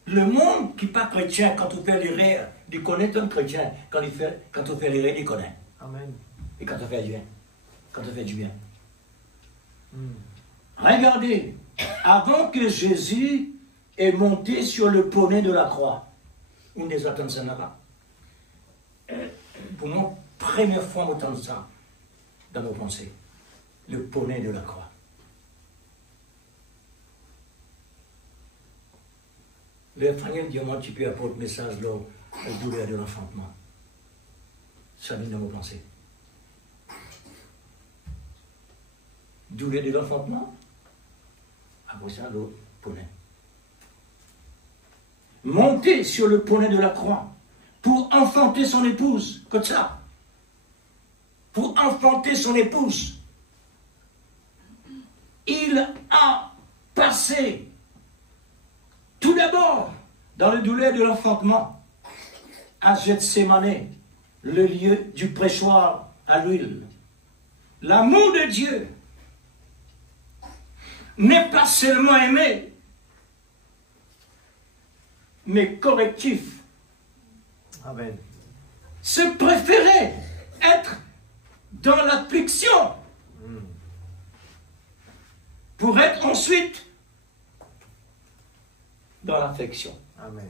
Le monde qui n'est pas chrétien, quand on fait l'erreur, il connaît un chrétien. Quand on fait l'erreur, il connaît. Amen. Et quand on fait du bien. Regardez, avant que Jésus ait monté sur le poney de la croix, une des attentes là-bas, pour moi, première fois, j'entends ça dans nos pensées, le poney de la croix. Le frère dit, moi, tu peux apporter le message là, la douleur de l'enfantement. Ça vient dans nos pensées. Douleur de l'enfantement, après ça, l'autre poney. Monter sur le poney de la croix pour enfanter son épouse, comme ça. Pour enfanter son épouse. Il a passé tout d'abord dans le douleur de l'enfantement à Gethsémane, le lieu du pressoir à l'huile. L'amour de Dieu n'est pas seulement aimer, mais correctif. Amen. C'est préférer être dans l'affliction pour être ensuite dans l'affection. Amen.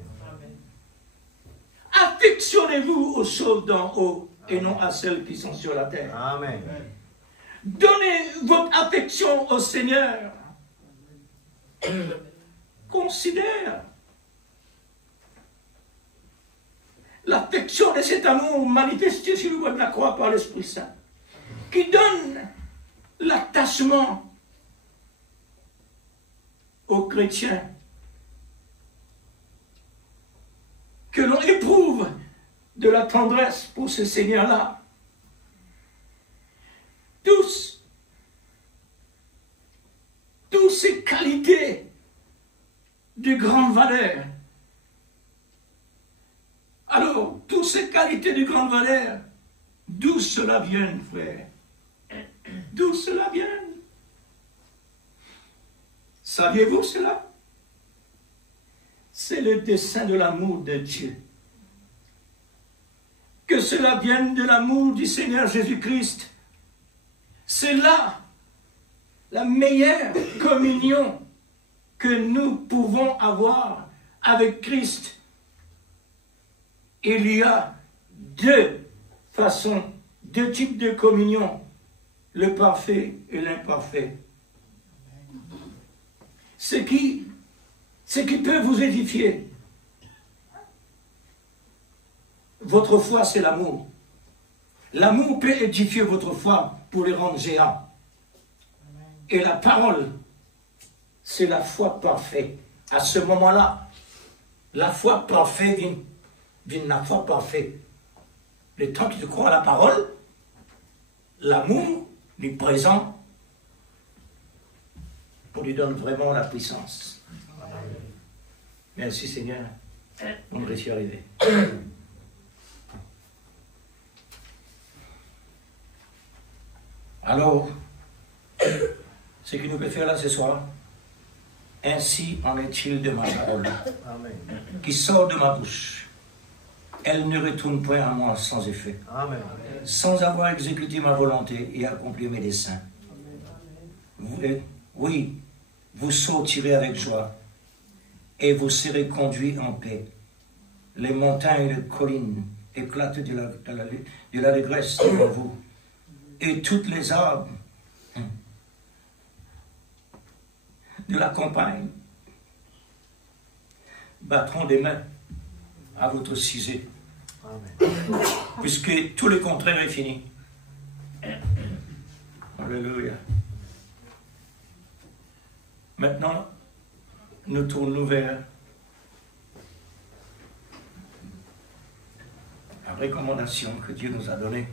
Affectionnez-vous aux choses d'en haut et non à celles qui sont sur la terre. Amen. Donnez votre affection au Seigneur. Considère l'affection de cet amour manifesté sur le bois de la croix par l'Esprit Saint, qui donne l'attachement aux chrétiens, que l'on éprouve de la tendresse pour ce Seigneur-là. Tous ces qualités de grande valeur. Alors, toutes ces qualités de grande valeur, d'où cela vient, frère? D'où cela vient? Saviez-vous cela? C'est le dessein de l'amour de Dieu. Que cela vienne de l'amour du Seigneur Jésus-Christ. C'est là la meilleure communion que nous pouvons avoir avec Christ. Il y a deux façons, deux types de communion, le parfait et l'imparfait. Ce qui peut vous édifier, votre foi, c'est l'amour. L'amour peut édifier votre foi pour les rendre géants. Et la parole, c'est la foi parfaite. À ce moment-là, la foi parfaite vient de la foi parfaite. Le temps que tu crois à la parole, l'amour lui présent pour lui donner vraiment la puissance. Merci Seigneur, on devrait y arriver. Alors, ce qu'il nous peut faire là ce soir, ainsi en est-il de ma parole, Amen. qui sort de ma bouche. Elle ne retourne point à moi sans effet, Amen. sans avoir exécuté ma volonté et accompli mes desseins. Oui, vous sortirez avec joie et vous serez conduits en paix. Les montagnes et les collines éclatent de l'allégresse devant vous, et toutes les arbres de la campagne battront des mains à votre cisée. Amen. Puisque tout le contraire est fini. Alléluia. Maintenant, nous tournons vers la recommandation que Dieu nous a donnée.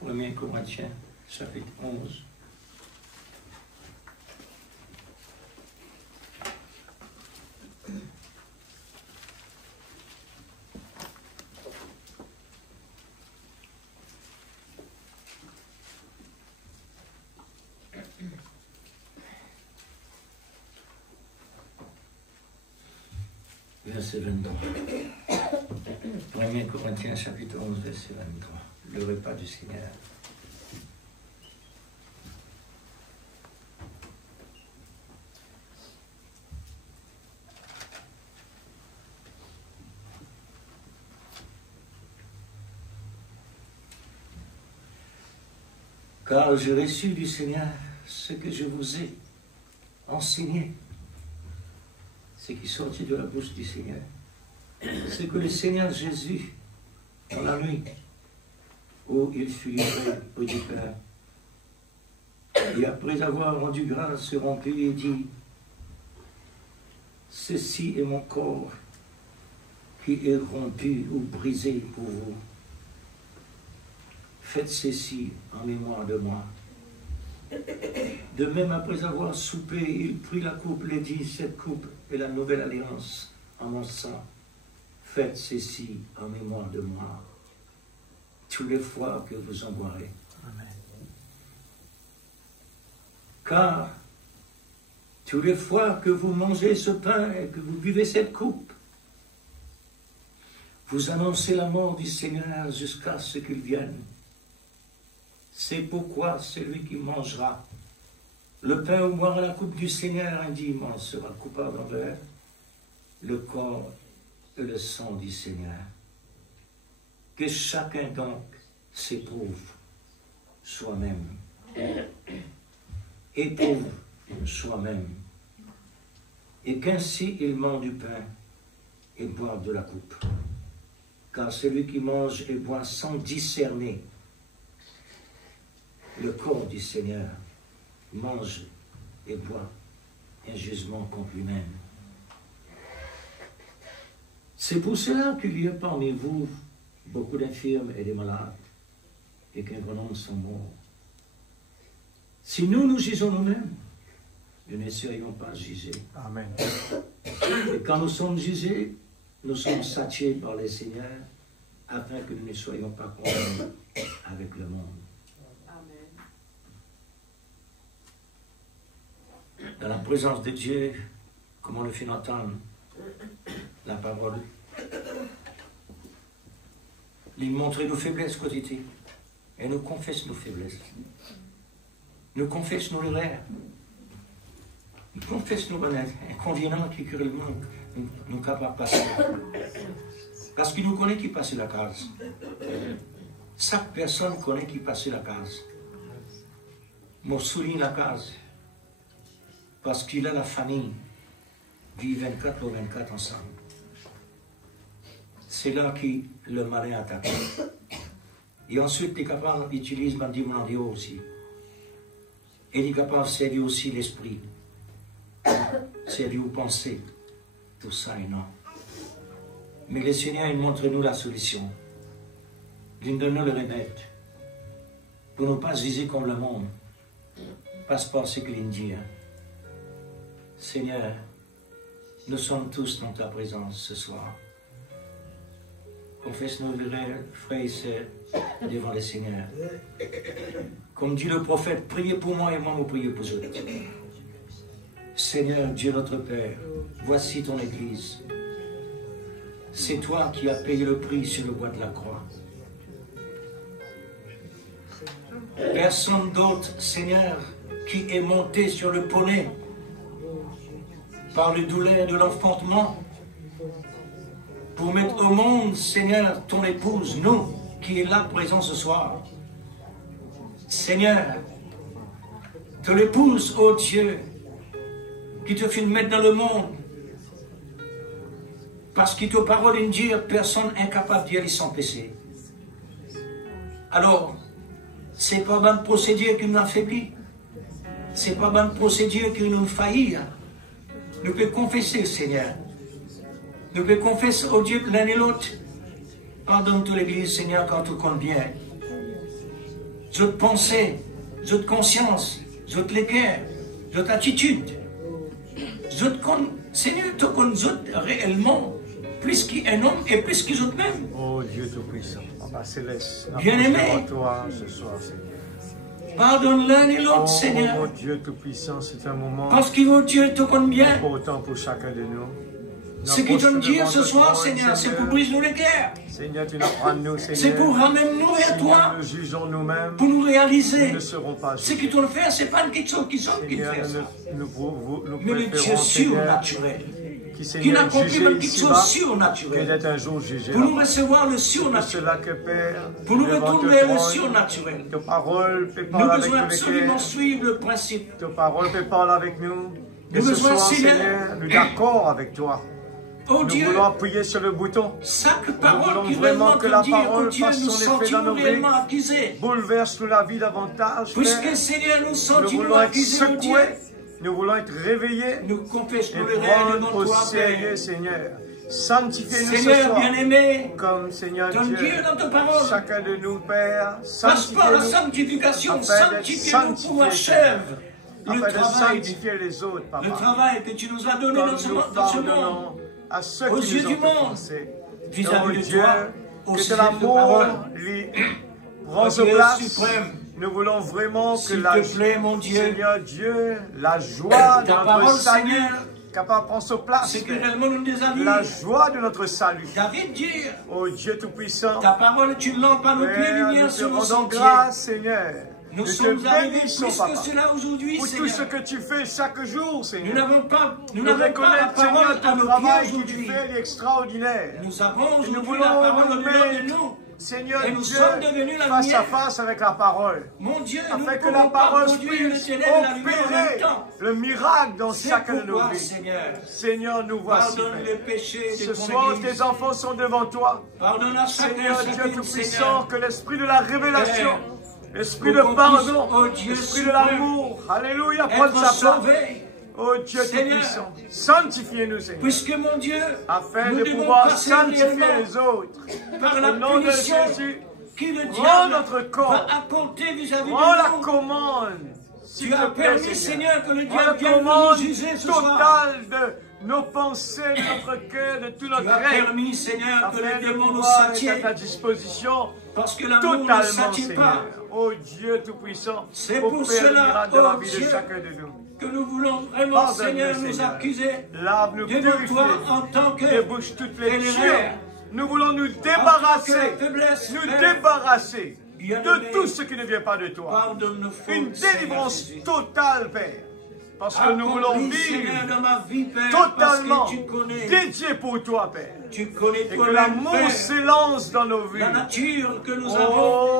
Premier Corinthiens, chapitre 11. Verset 23. 1 Corinthiens chapitre 11, verset 23. Le repas du Seigneur. Car j'ai reçu du Seigneur ce que je vous ai enseigné, ce qui sortit de la bouche du Seigneur. C'est que le Seigneur Jésus, dans la nuit où il fut livré au Père, et après avoir rendu grâce, se rompit et dit: ceci est mon corps qui est rompu ou brisé pour vous. Faites ceci en mémoire de moi. De même, après avoir soupé, il prit la coupe, et dit, cette coupe est la nouvelle alliance en mon sang. Faites ceci en mémoire de moi, toutes les fois que vous en boirez. Amen. Car, toutes les fois que vous mangez ce pain et que vous buvez cette coupe, vous annoncez la mort du Seigneur jusqu'à ce qu'il vienne. C'est pourquoi celui qui mangera le pain ou boira la coupe du Seigneur indûment sera coupable envers le corps et le sang du Seigneur. Que chacun donc s'éprouve soi-même. Éprouve soi-même. Et qu'ainsi il mange du pain et boit de la coupe. Car celui qui mange et boit sans discerner le corps du Seigneur mange et boit un jugement contre lui-même. C'est pour cela qu'il y a parmi vous beaucoup d'infirmes et des malades, et qu'un grand nombre sont morts. Si nous jugeons nous-mêmes, nous ne serions pas jugés. Amen. Et quand nous sommes jugés, nous sommes satisfaits par le Seigneur, afin que nous ne soyons pas condamnés avec le monde. Dans la présence de Dieu, comme on le fait entendre, la parole, il montre nos faiblesses quotidiennes et nous confesse nos faiblesses. Nous confesse nos erreurs. Nous confesse nos inconvénients qui cruellement nous capables de passer. Parce qu'il nous connaît qui passe la case. Chaque personne connaît qui passe la case. Moi, souligne la case. Parce qu'il a la famille, vit 24 ou 24 ensemble. C'est là que le malin attaque. Et ensuite, il est capable d'utiliser Bandi Mondio aussi. Et il est capable de servir aussi l'esprit. Servir aux pensées. Tout ça et non. Mais le Seigneur, il montre-nous la solution. Il nous donne le remède. Pour ne pas juger comme le monde. Passe par ce qu'il dit. Seigneur, nous sommes tous dans ta présence ce soir. Confesse nos frères et sœurs devant le Seigneur. Comme dit le prophète, priez pour moi et moi vous priez pour eux. Seigneur Dieu notre Père, voici ton Église. C'est toi qui as payé le prix sur le bois de la croix. Personne d'autre, Seigneur, qui est monté sur le poney par le douleur de l'enfantement, pour mettre au monde, Seigneur, ton épouse, nous, qui est là présent ce soir. Seigneur, ton épouse, ô Dieu, qui te fait mettre dans le monde, parce que ta parole dit, personne incapable d'y aller sans péché. Alors, c'est pas bon procédure qui nous affaiblit, c'est pas bon procédure qui nous faillit. Nous pouvons confesser, Seigneur. Nous pouvons confesser au Dieu l'un et l'autre. Pardonne toute l'Église, Seigneur, quand tout compte bien. Notre pensée, notre conscience, notre cœur, notre attitude. Seigneur, tu connais réellement plus qu'un homme et plus qu'ils autres même. Oh Dieu Tout-Puissant, Papa Céleste, bien-aimé, toi ce soir, Seigneur. Pardonne l'un et l'autre, Oh, Seigneur. Oh Dieu Tout-Puissant, c'est un moment Parce que oh Dieu te connaît bien. important pour chacun de nous. Ce qui te dit ce soir, Seigneur, c'est pour briser les cœurs. Seigneur, tu nous prends nous, Seigneur. C'est pour ramener nous vers toi. Nous jugeons nous-mêmes. Pour nous réaliser. Nous ne serons pas ce qui te fait, c'est pas quelque chose qui sont qui Seigneur, fait ça. nous Mais le Dieu surnaturel. Qui n'accomplit même quelque chose surnaturel. Qu'il est un jour jugé. Pour nous recevoir le surnaturel. Pour nous retourner vers le surnaturel. Ta parole peut nous parler avec devons nous. absolument suivre le principe. Ta parole peut parler avec nous. Et Nous ce besoin, soir, Seigneur, nous d'accord avec toi. Oh Nous Dieu, voulons appuyer sur le bouton. chaque Nous parole voulons qui vraiment réellement que te la dit, parole oh Dieu, fasse nous son effet dans sentions nos vies. réellement accusés. Bouleverse-nous la vie davantage. Puisque Père. Seigneur, nous Nous sentions voulons être accusés, oh Dieu. secoués. Nous voulons être réveillés. Nous confessons Et le rêve prendre devant au toi, sérieux, Père. Seigneur. Sanctifie-nous ce Seigneur soir. bien-aimé, Comme Seigneur ton Dieu, Dieu dans ta parole. chacun de nous, Père, Passe par la sanctifie-nous sanctification, afin d'être sanctifie-nous pour sanctifiés, achève le afin de travail, sanctifier les autres, Papa. le travail que tu nous as donné Comme dans ce nous monde, pardonnons à ceux aux qui yeux nous du ont monde, offensés. vis-à-vis de Dieu, toi, au que sujet ton de ta parole. amour prend Ô sa Dieu place. suprême, Nous voulons vraiment que s'il la te plaît, mon Dieu, Seigneur Dieu, la joie de ta notre parole, salut, Seigneur, capable de prendre sa place. c'est que Père. réellement nous nous déshabillons. La joie de notre salut. David dit, Ô Dieu Tout-Puissant, ta parole est une lampe à nos pieds, Père, nous lumière te sur nos rendons sentiers. grâce, Seigneur. Nous te sommes arrivés bénissons, plus Papa, que cela aujourd'hui, pour tout Seigneur. ce que tu fais chaque jour, Nous Seigneur. n'avons pas Nous la reconnaissons, parole Seigneur, à ton nos travail pieds que tu aujourd'hui. fais, il est extraordinaire. Nous avons Et nous aujourd'hui voulons la parole nous au-dedans de mettre, nous. Seigneur Et nous Dieu, sommes devenus la face à lumière. face avec la parole. Mon Dieu, nous Afin ne que la pouvons pas parole produire le puisse ténèbre et la lumière en même opérer temps. le miracle dans C'est chacun de nos pourquoi, vies. Seigneur, Seigneur, nous voici. pardonne les péchés de Ce ton soir, Église. tes enfants sont devant toi. Pardonne à chacun, Seigneur Dieu chacune, Tout-Puissant, Seigneur. que l'esprit de la révélation, l'esprit Pour de qu'on pardon, puisse, oh Dieu l'esprit de suprême, l'amour, alléluia, prenne Être sa place. sauvé. Oh Dieu Seigneur, Tout-Puissant, sanctifiez-nous, Seigneur, Puisque, mon Dieu, afin nous de devons pouvoir passer sanctifier réellement les autres. par la Au nom de punition Jésus, qui le prends diable notre corps, va apporter vis-à-vis prends la de nous. commande. Tu S'il as te plaît, permis, Seigneur, que le prends la diable vienne commande nous user ce soir. totale de nos pensées, de notre cœur, de tout Tu notre as être, permis, Seigneur, que afin le de démon nous pouvoir être satie, à ta disposition. parce que l'amour ne Totalement, satie pas. Seigneur. Oh Dieu Tout-Puissant, C'est pour pour faire le cela, miracle de la oh vie Dieu, de chacun de nous. Que nous voulons vraiment, Pardonne-nous, Seigneur, nous Seigneur. accuser Lave-nous, devant purifie, toi en tant que débouche toutes les ténéraire, sûres. Nous voulons nous en tant que débarrasser, faiblesse, nous Père. débarrasser Bien-aimé, de tout ce qui ne vient pas de toi. Pardonne nos fautes, Une Seigneur délivrance Jésus. totale, Père. Parce que nous voulons Accomplis, Seigneur, vivre dans ma vie, Père, totalement parce que tu connais, dédié pour toi, Père. tu connais Et que toi-même, l'amour Père, s'élance dans nos vies. la nature que nous avons.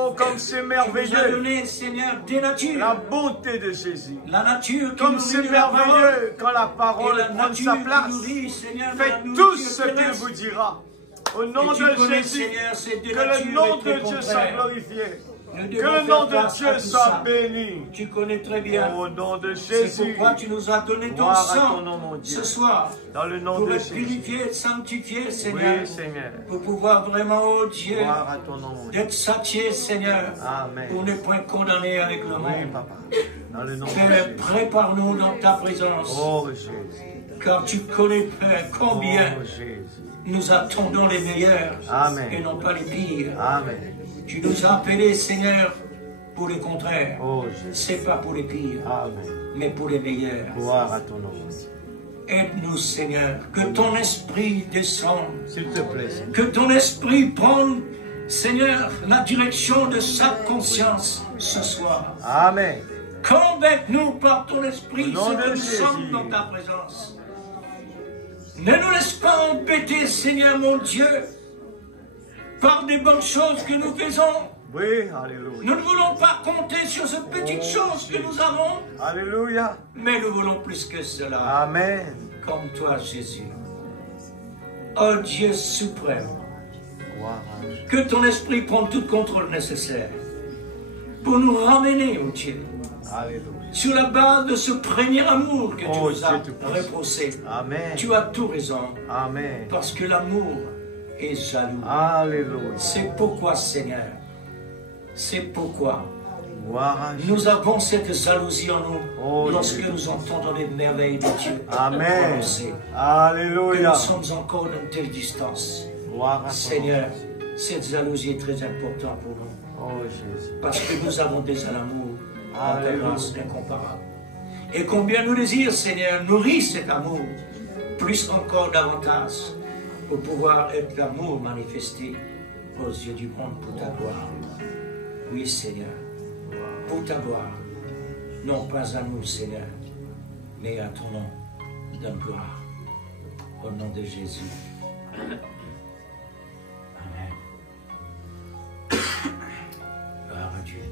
Oh, comme c'est Tu nous as merveilleux. donné, Seigneur, des natures. La bonté de Jésus. La nature qui Comme nourrit c'est de la parole. merveilleux quand la Et parole la prend nature sa qui place. nourrit, Seigneur, de la Faites nourriture tout ce qu'il terrestre. vous dira. Au nom Et tu de connais, Jésus, Seigneur, ces deux que le natures nom et tes de Dieu soit contraires. glorifié. Nous Que devons le nom faire de face à Dieu tout soit ça. béni. Tu connais très bien. Au nom de C'est Jésus. pourquoi tu nous as donné ton Gloire à sang ton nom, mon Dieu. ce soir Dans le nom pour de être Jésus. purifié, sanctifié, Seigneur, Oui, Seigneur. pour pouvoir vraiment, oh Dieu, Gloire à ton nom, mon Dieu. d'être satisfait, Seigneur, Amen. pour ne point condamner avec le Oui, monde. papa. Dans le nom de Père, Jésus. prépare-nous dans ta présence, Oh, Jésus. car tu connais, Père, combien Oh, Jésus. nous attendons les meilleurs Amen. et non pas les pires. Amen. Tu nous as appelés, Seigneur, pour le contraire. Oh, Jésus. C'est pas pour les pires, Amen. mais pour les meilleurs. Gloire à ton nom. Aide-nous, Seigneur, que ton esprit descende, S'il te plaît, Seigneur. que ton esprit prenne, Seigneur, la direction de chaque conscience ce soir. Amen. Convainc-nous par ton esprit Au nom ce de que nous Jésus. sommes dans ta présence. Ne nous laisse pas embêter, Seigneur mon Dieu, par des bonnes choses que nous faisons. Oui, alléluia. Nous ne voulons pas compter sur ces petites choses que nous avons, Alléluia. mais nous voulons plus que cela, Amen. comme toi, Jésus. Oh Dieu suprême, Gloire à Dieu. que ton esprit prenne tout contrôle nécessaire pour nous ramener, oh Dieu, Alléluia. sur la base de ce premier amour que tu Oh, nous as Dieu Tout-Puissant. repoussé. Amen. Tu as tout raison, Amen. parce que l'amour est jaloux. Alléluia. C'est pourquoi, Seigneur, c'est pourquoi Gloire à Dieu. nous avons cette jalousie en nous Oh, lorsque Dieu. nous entendons les merveilles de Dieu Amen. prononcer. Que Alléluia. nous sommes encore d'une telle distance. Gloire à ton Seigneur, nom. cette jalousie est très importante pour nous, Oh Jésus. parce que nous avons déjà l'amour en Alléluia. grâce incomparable. Et combien nous désirons, Seigneur, nourrir cet amour, plus encore davantage, pour pouvoir être l'amour manifesté aux yeux du monde pour ta gloire. Oui, Seigneur, pour ta gloire, non pas à nous, Seigneur, mais à ton nom, donne gloire. Au nom de Jésus. Amen. Gloire à Dieu.